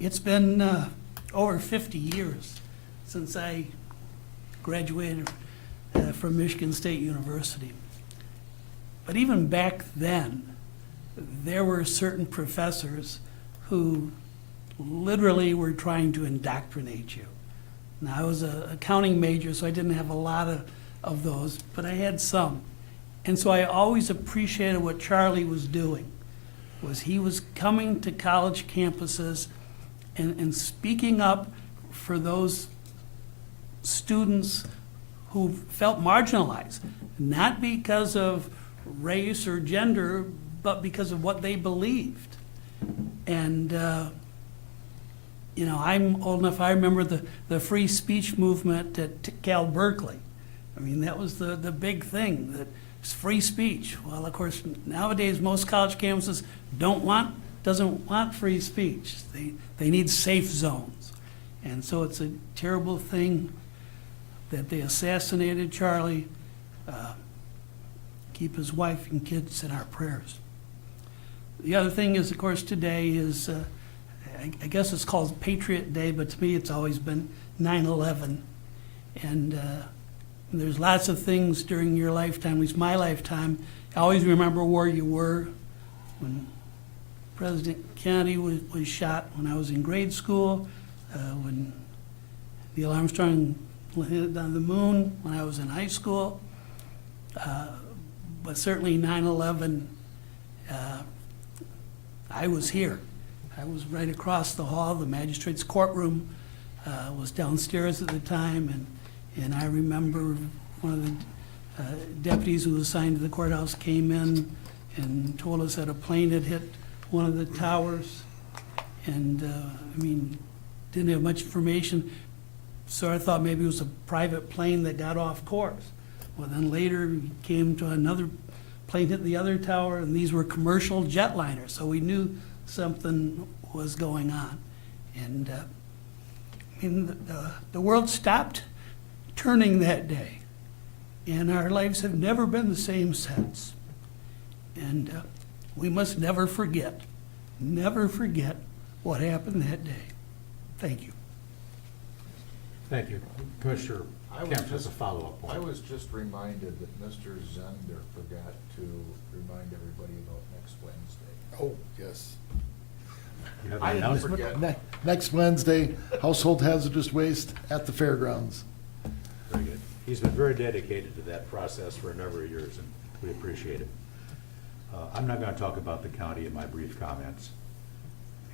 It's been over 50 years since I graduated from Michigan State University. But even back then, there were certain professors who literally were trying to indoctrinate you. Now, I was an accounting major, so I didn't have a lot of those, but I had some. And so I always appreciated what Charlie was doing, was he was coming to college campuses and speaking up for those students who felt marginalized, not because of race or gender, but because of what they believed. And, you know, I'm old enough, I remember the free speech movement at Cal Berkeley. I mean, that was the big thing, that it's free speech. Well, of course, nowadays, most college campuses doesn't want free speech. They need safe zones. And so it's a terrible thing that they assassinated Charlie. Keep his wife and kids in our prayers. The other thing is, of course, today is, I guess it's called Patriot Day, but to me it's always been 9/11. And there's lots of things during your lifetime, at least my lifetime. I always remember where you were when President Kennedy was shot when I was in grade school, when Neil Armstrong landed on the moon when I was in high school. But certainly 9/11, I was here. I was right across the hall. The magistrate's courtroom was downstairs at the time, and I remember one of the deputies who was assigned to the courthouse came in and told us that a plane had hit one of the towers, and I mean, didn't have much information, so I thought maybe it was a private plane that got off course. Well, then later we came to another plane hit the other tower, and these were commercial jetliners, so we knew something was going on. And, the world stopped turning that day, and our lives have never been the same since. And we must never forget what happened that day. Thank you. Thank you. Commissioner I was Kemp has a just- follow-up point. I was just reminded that Mr. Zender forgot to remind everybody about next Wednesday. Oh, yes. You have I an didn't announcement? forget. Next Wednesday, household hazardous waste at the fairgrounds. Very good. He's been very dedicated to that process for a number of years, and we appreciate it. I'm not going to talk about the county in my brief comments.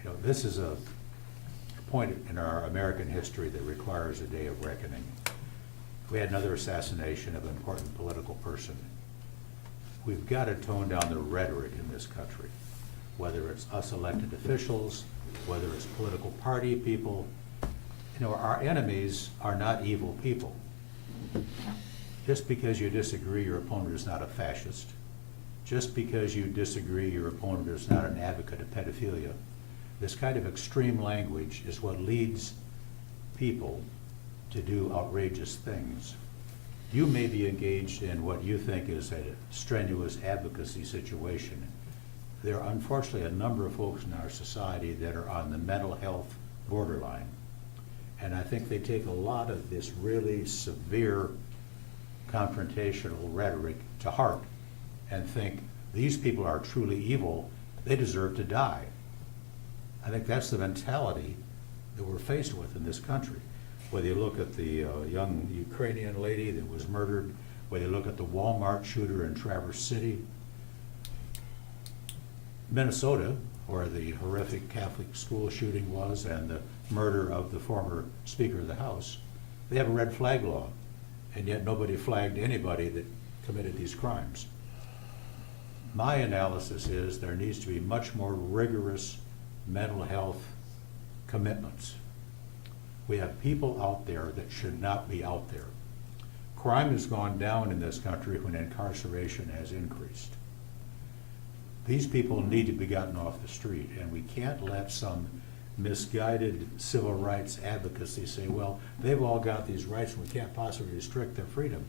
You know, this is a point in our American history that requires a day of reckoning. We had another assassination of an important political person. We've got to tone down the rhetoric in this country, whether it's us elected officials, whether it's political party people. You know, our enemies are not evil people. Just because you disagree, your opponent is not a fascist. Just because you disagree, your opponent is not an advocate of pedophilia. This kind of extreme language is what leads people to do outrageous things. You may be engaged in what you think is a strenuous advocacy situation. There are unfortunately a number of folks in our society that are on the mental health borderline. And I think they take a lot of this really severe confrontational rhetoric to heart and think these people are truly evil, they deserve to die. I think that's the mentality that we're faced with in this country. Whether you look at the young Ukrainian lady that was murdered, whether you look at the Walmart shooter in Traverse City, Minnesota, where the horrific Catholic school shooting was, and the murder of the former Speaker of the House, they have a red flag law, and yet nobody flagged anybody that committed these crimes. My analysis is there needs to be much more rigorous mental health commitments. We have people out there that should not be out there. Crime has gone down in this country when incarceration has increased. These people need to be gotten off the street, and we can't let some misguided civil rights advocacy say, well, they've all got these rights and we can't possibly restrict their freedom.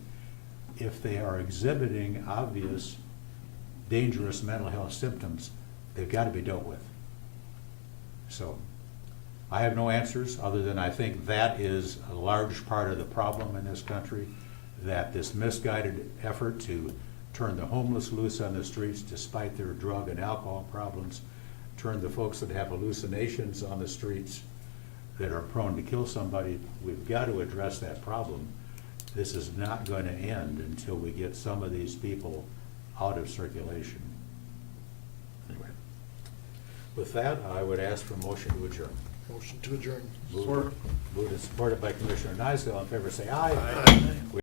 If they are exhibiting obvious, dangerous mental health symptoms, they've got to be dealt with. So, I have no answers other than I think that is a large part of the problem in this country, that this misguided effort to turn the homeless loose on the streets despite their drug and alcohol problems, turn the folks that have hallucinations on the streets that are prone to kill somebody. We've got to address that problem. This is not going to end until we get some of these people out of circulation. Anyway, with that, I would ask for a motion to adjourn. Motion to adjourn. Moved and supported by Commissioner Nysel. In favor, say aye. Aye.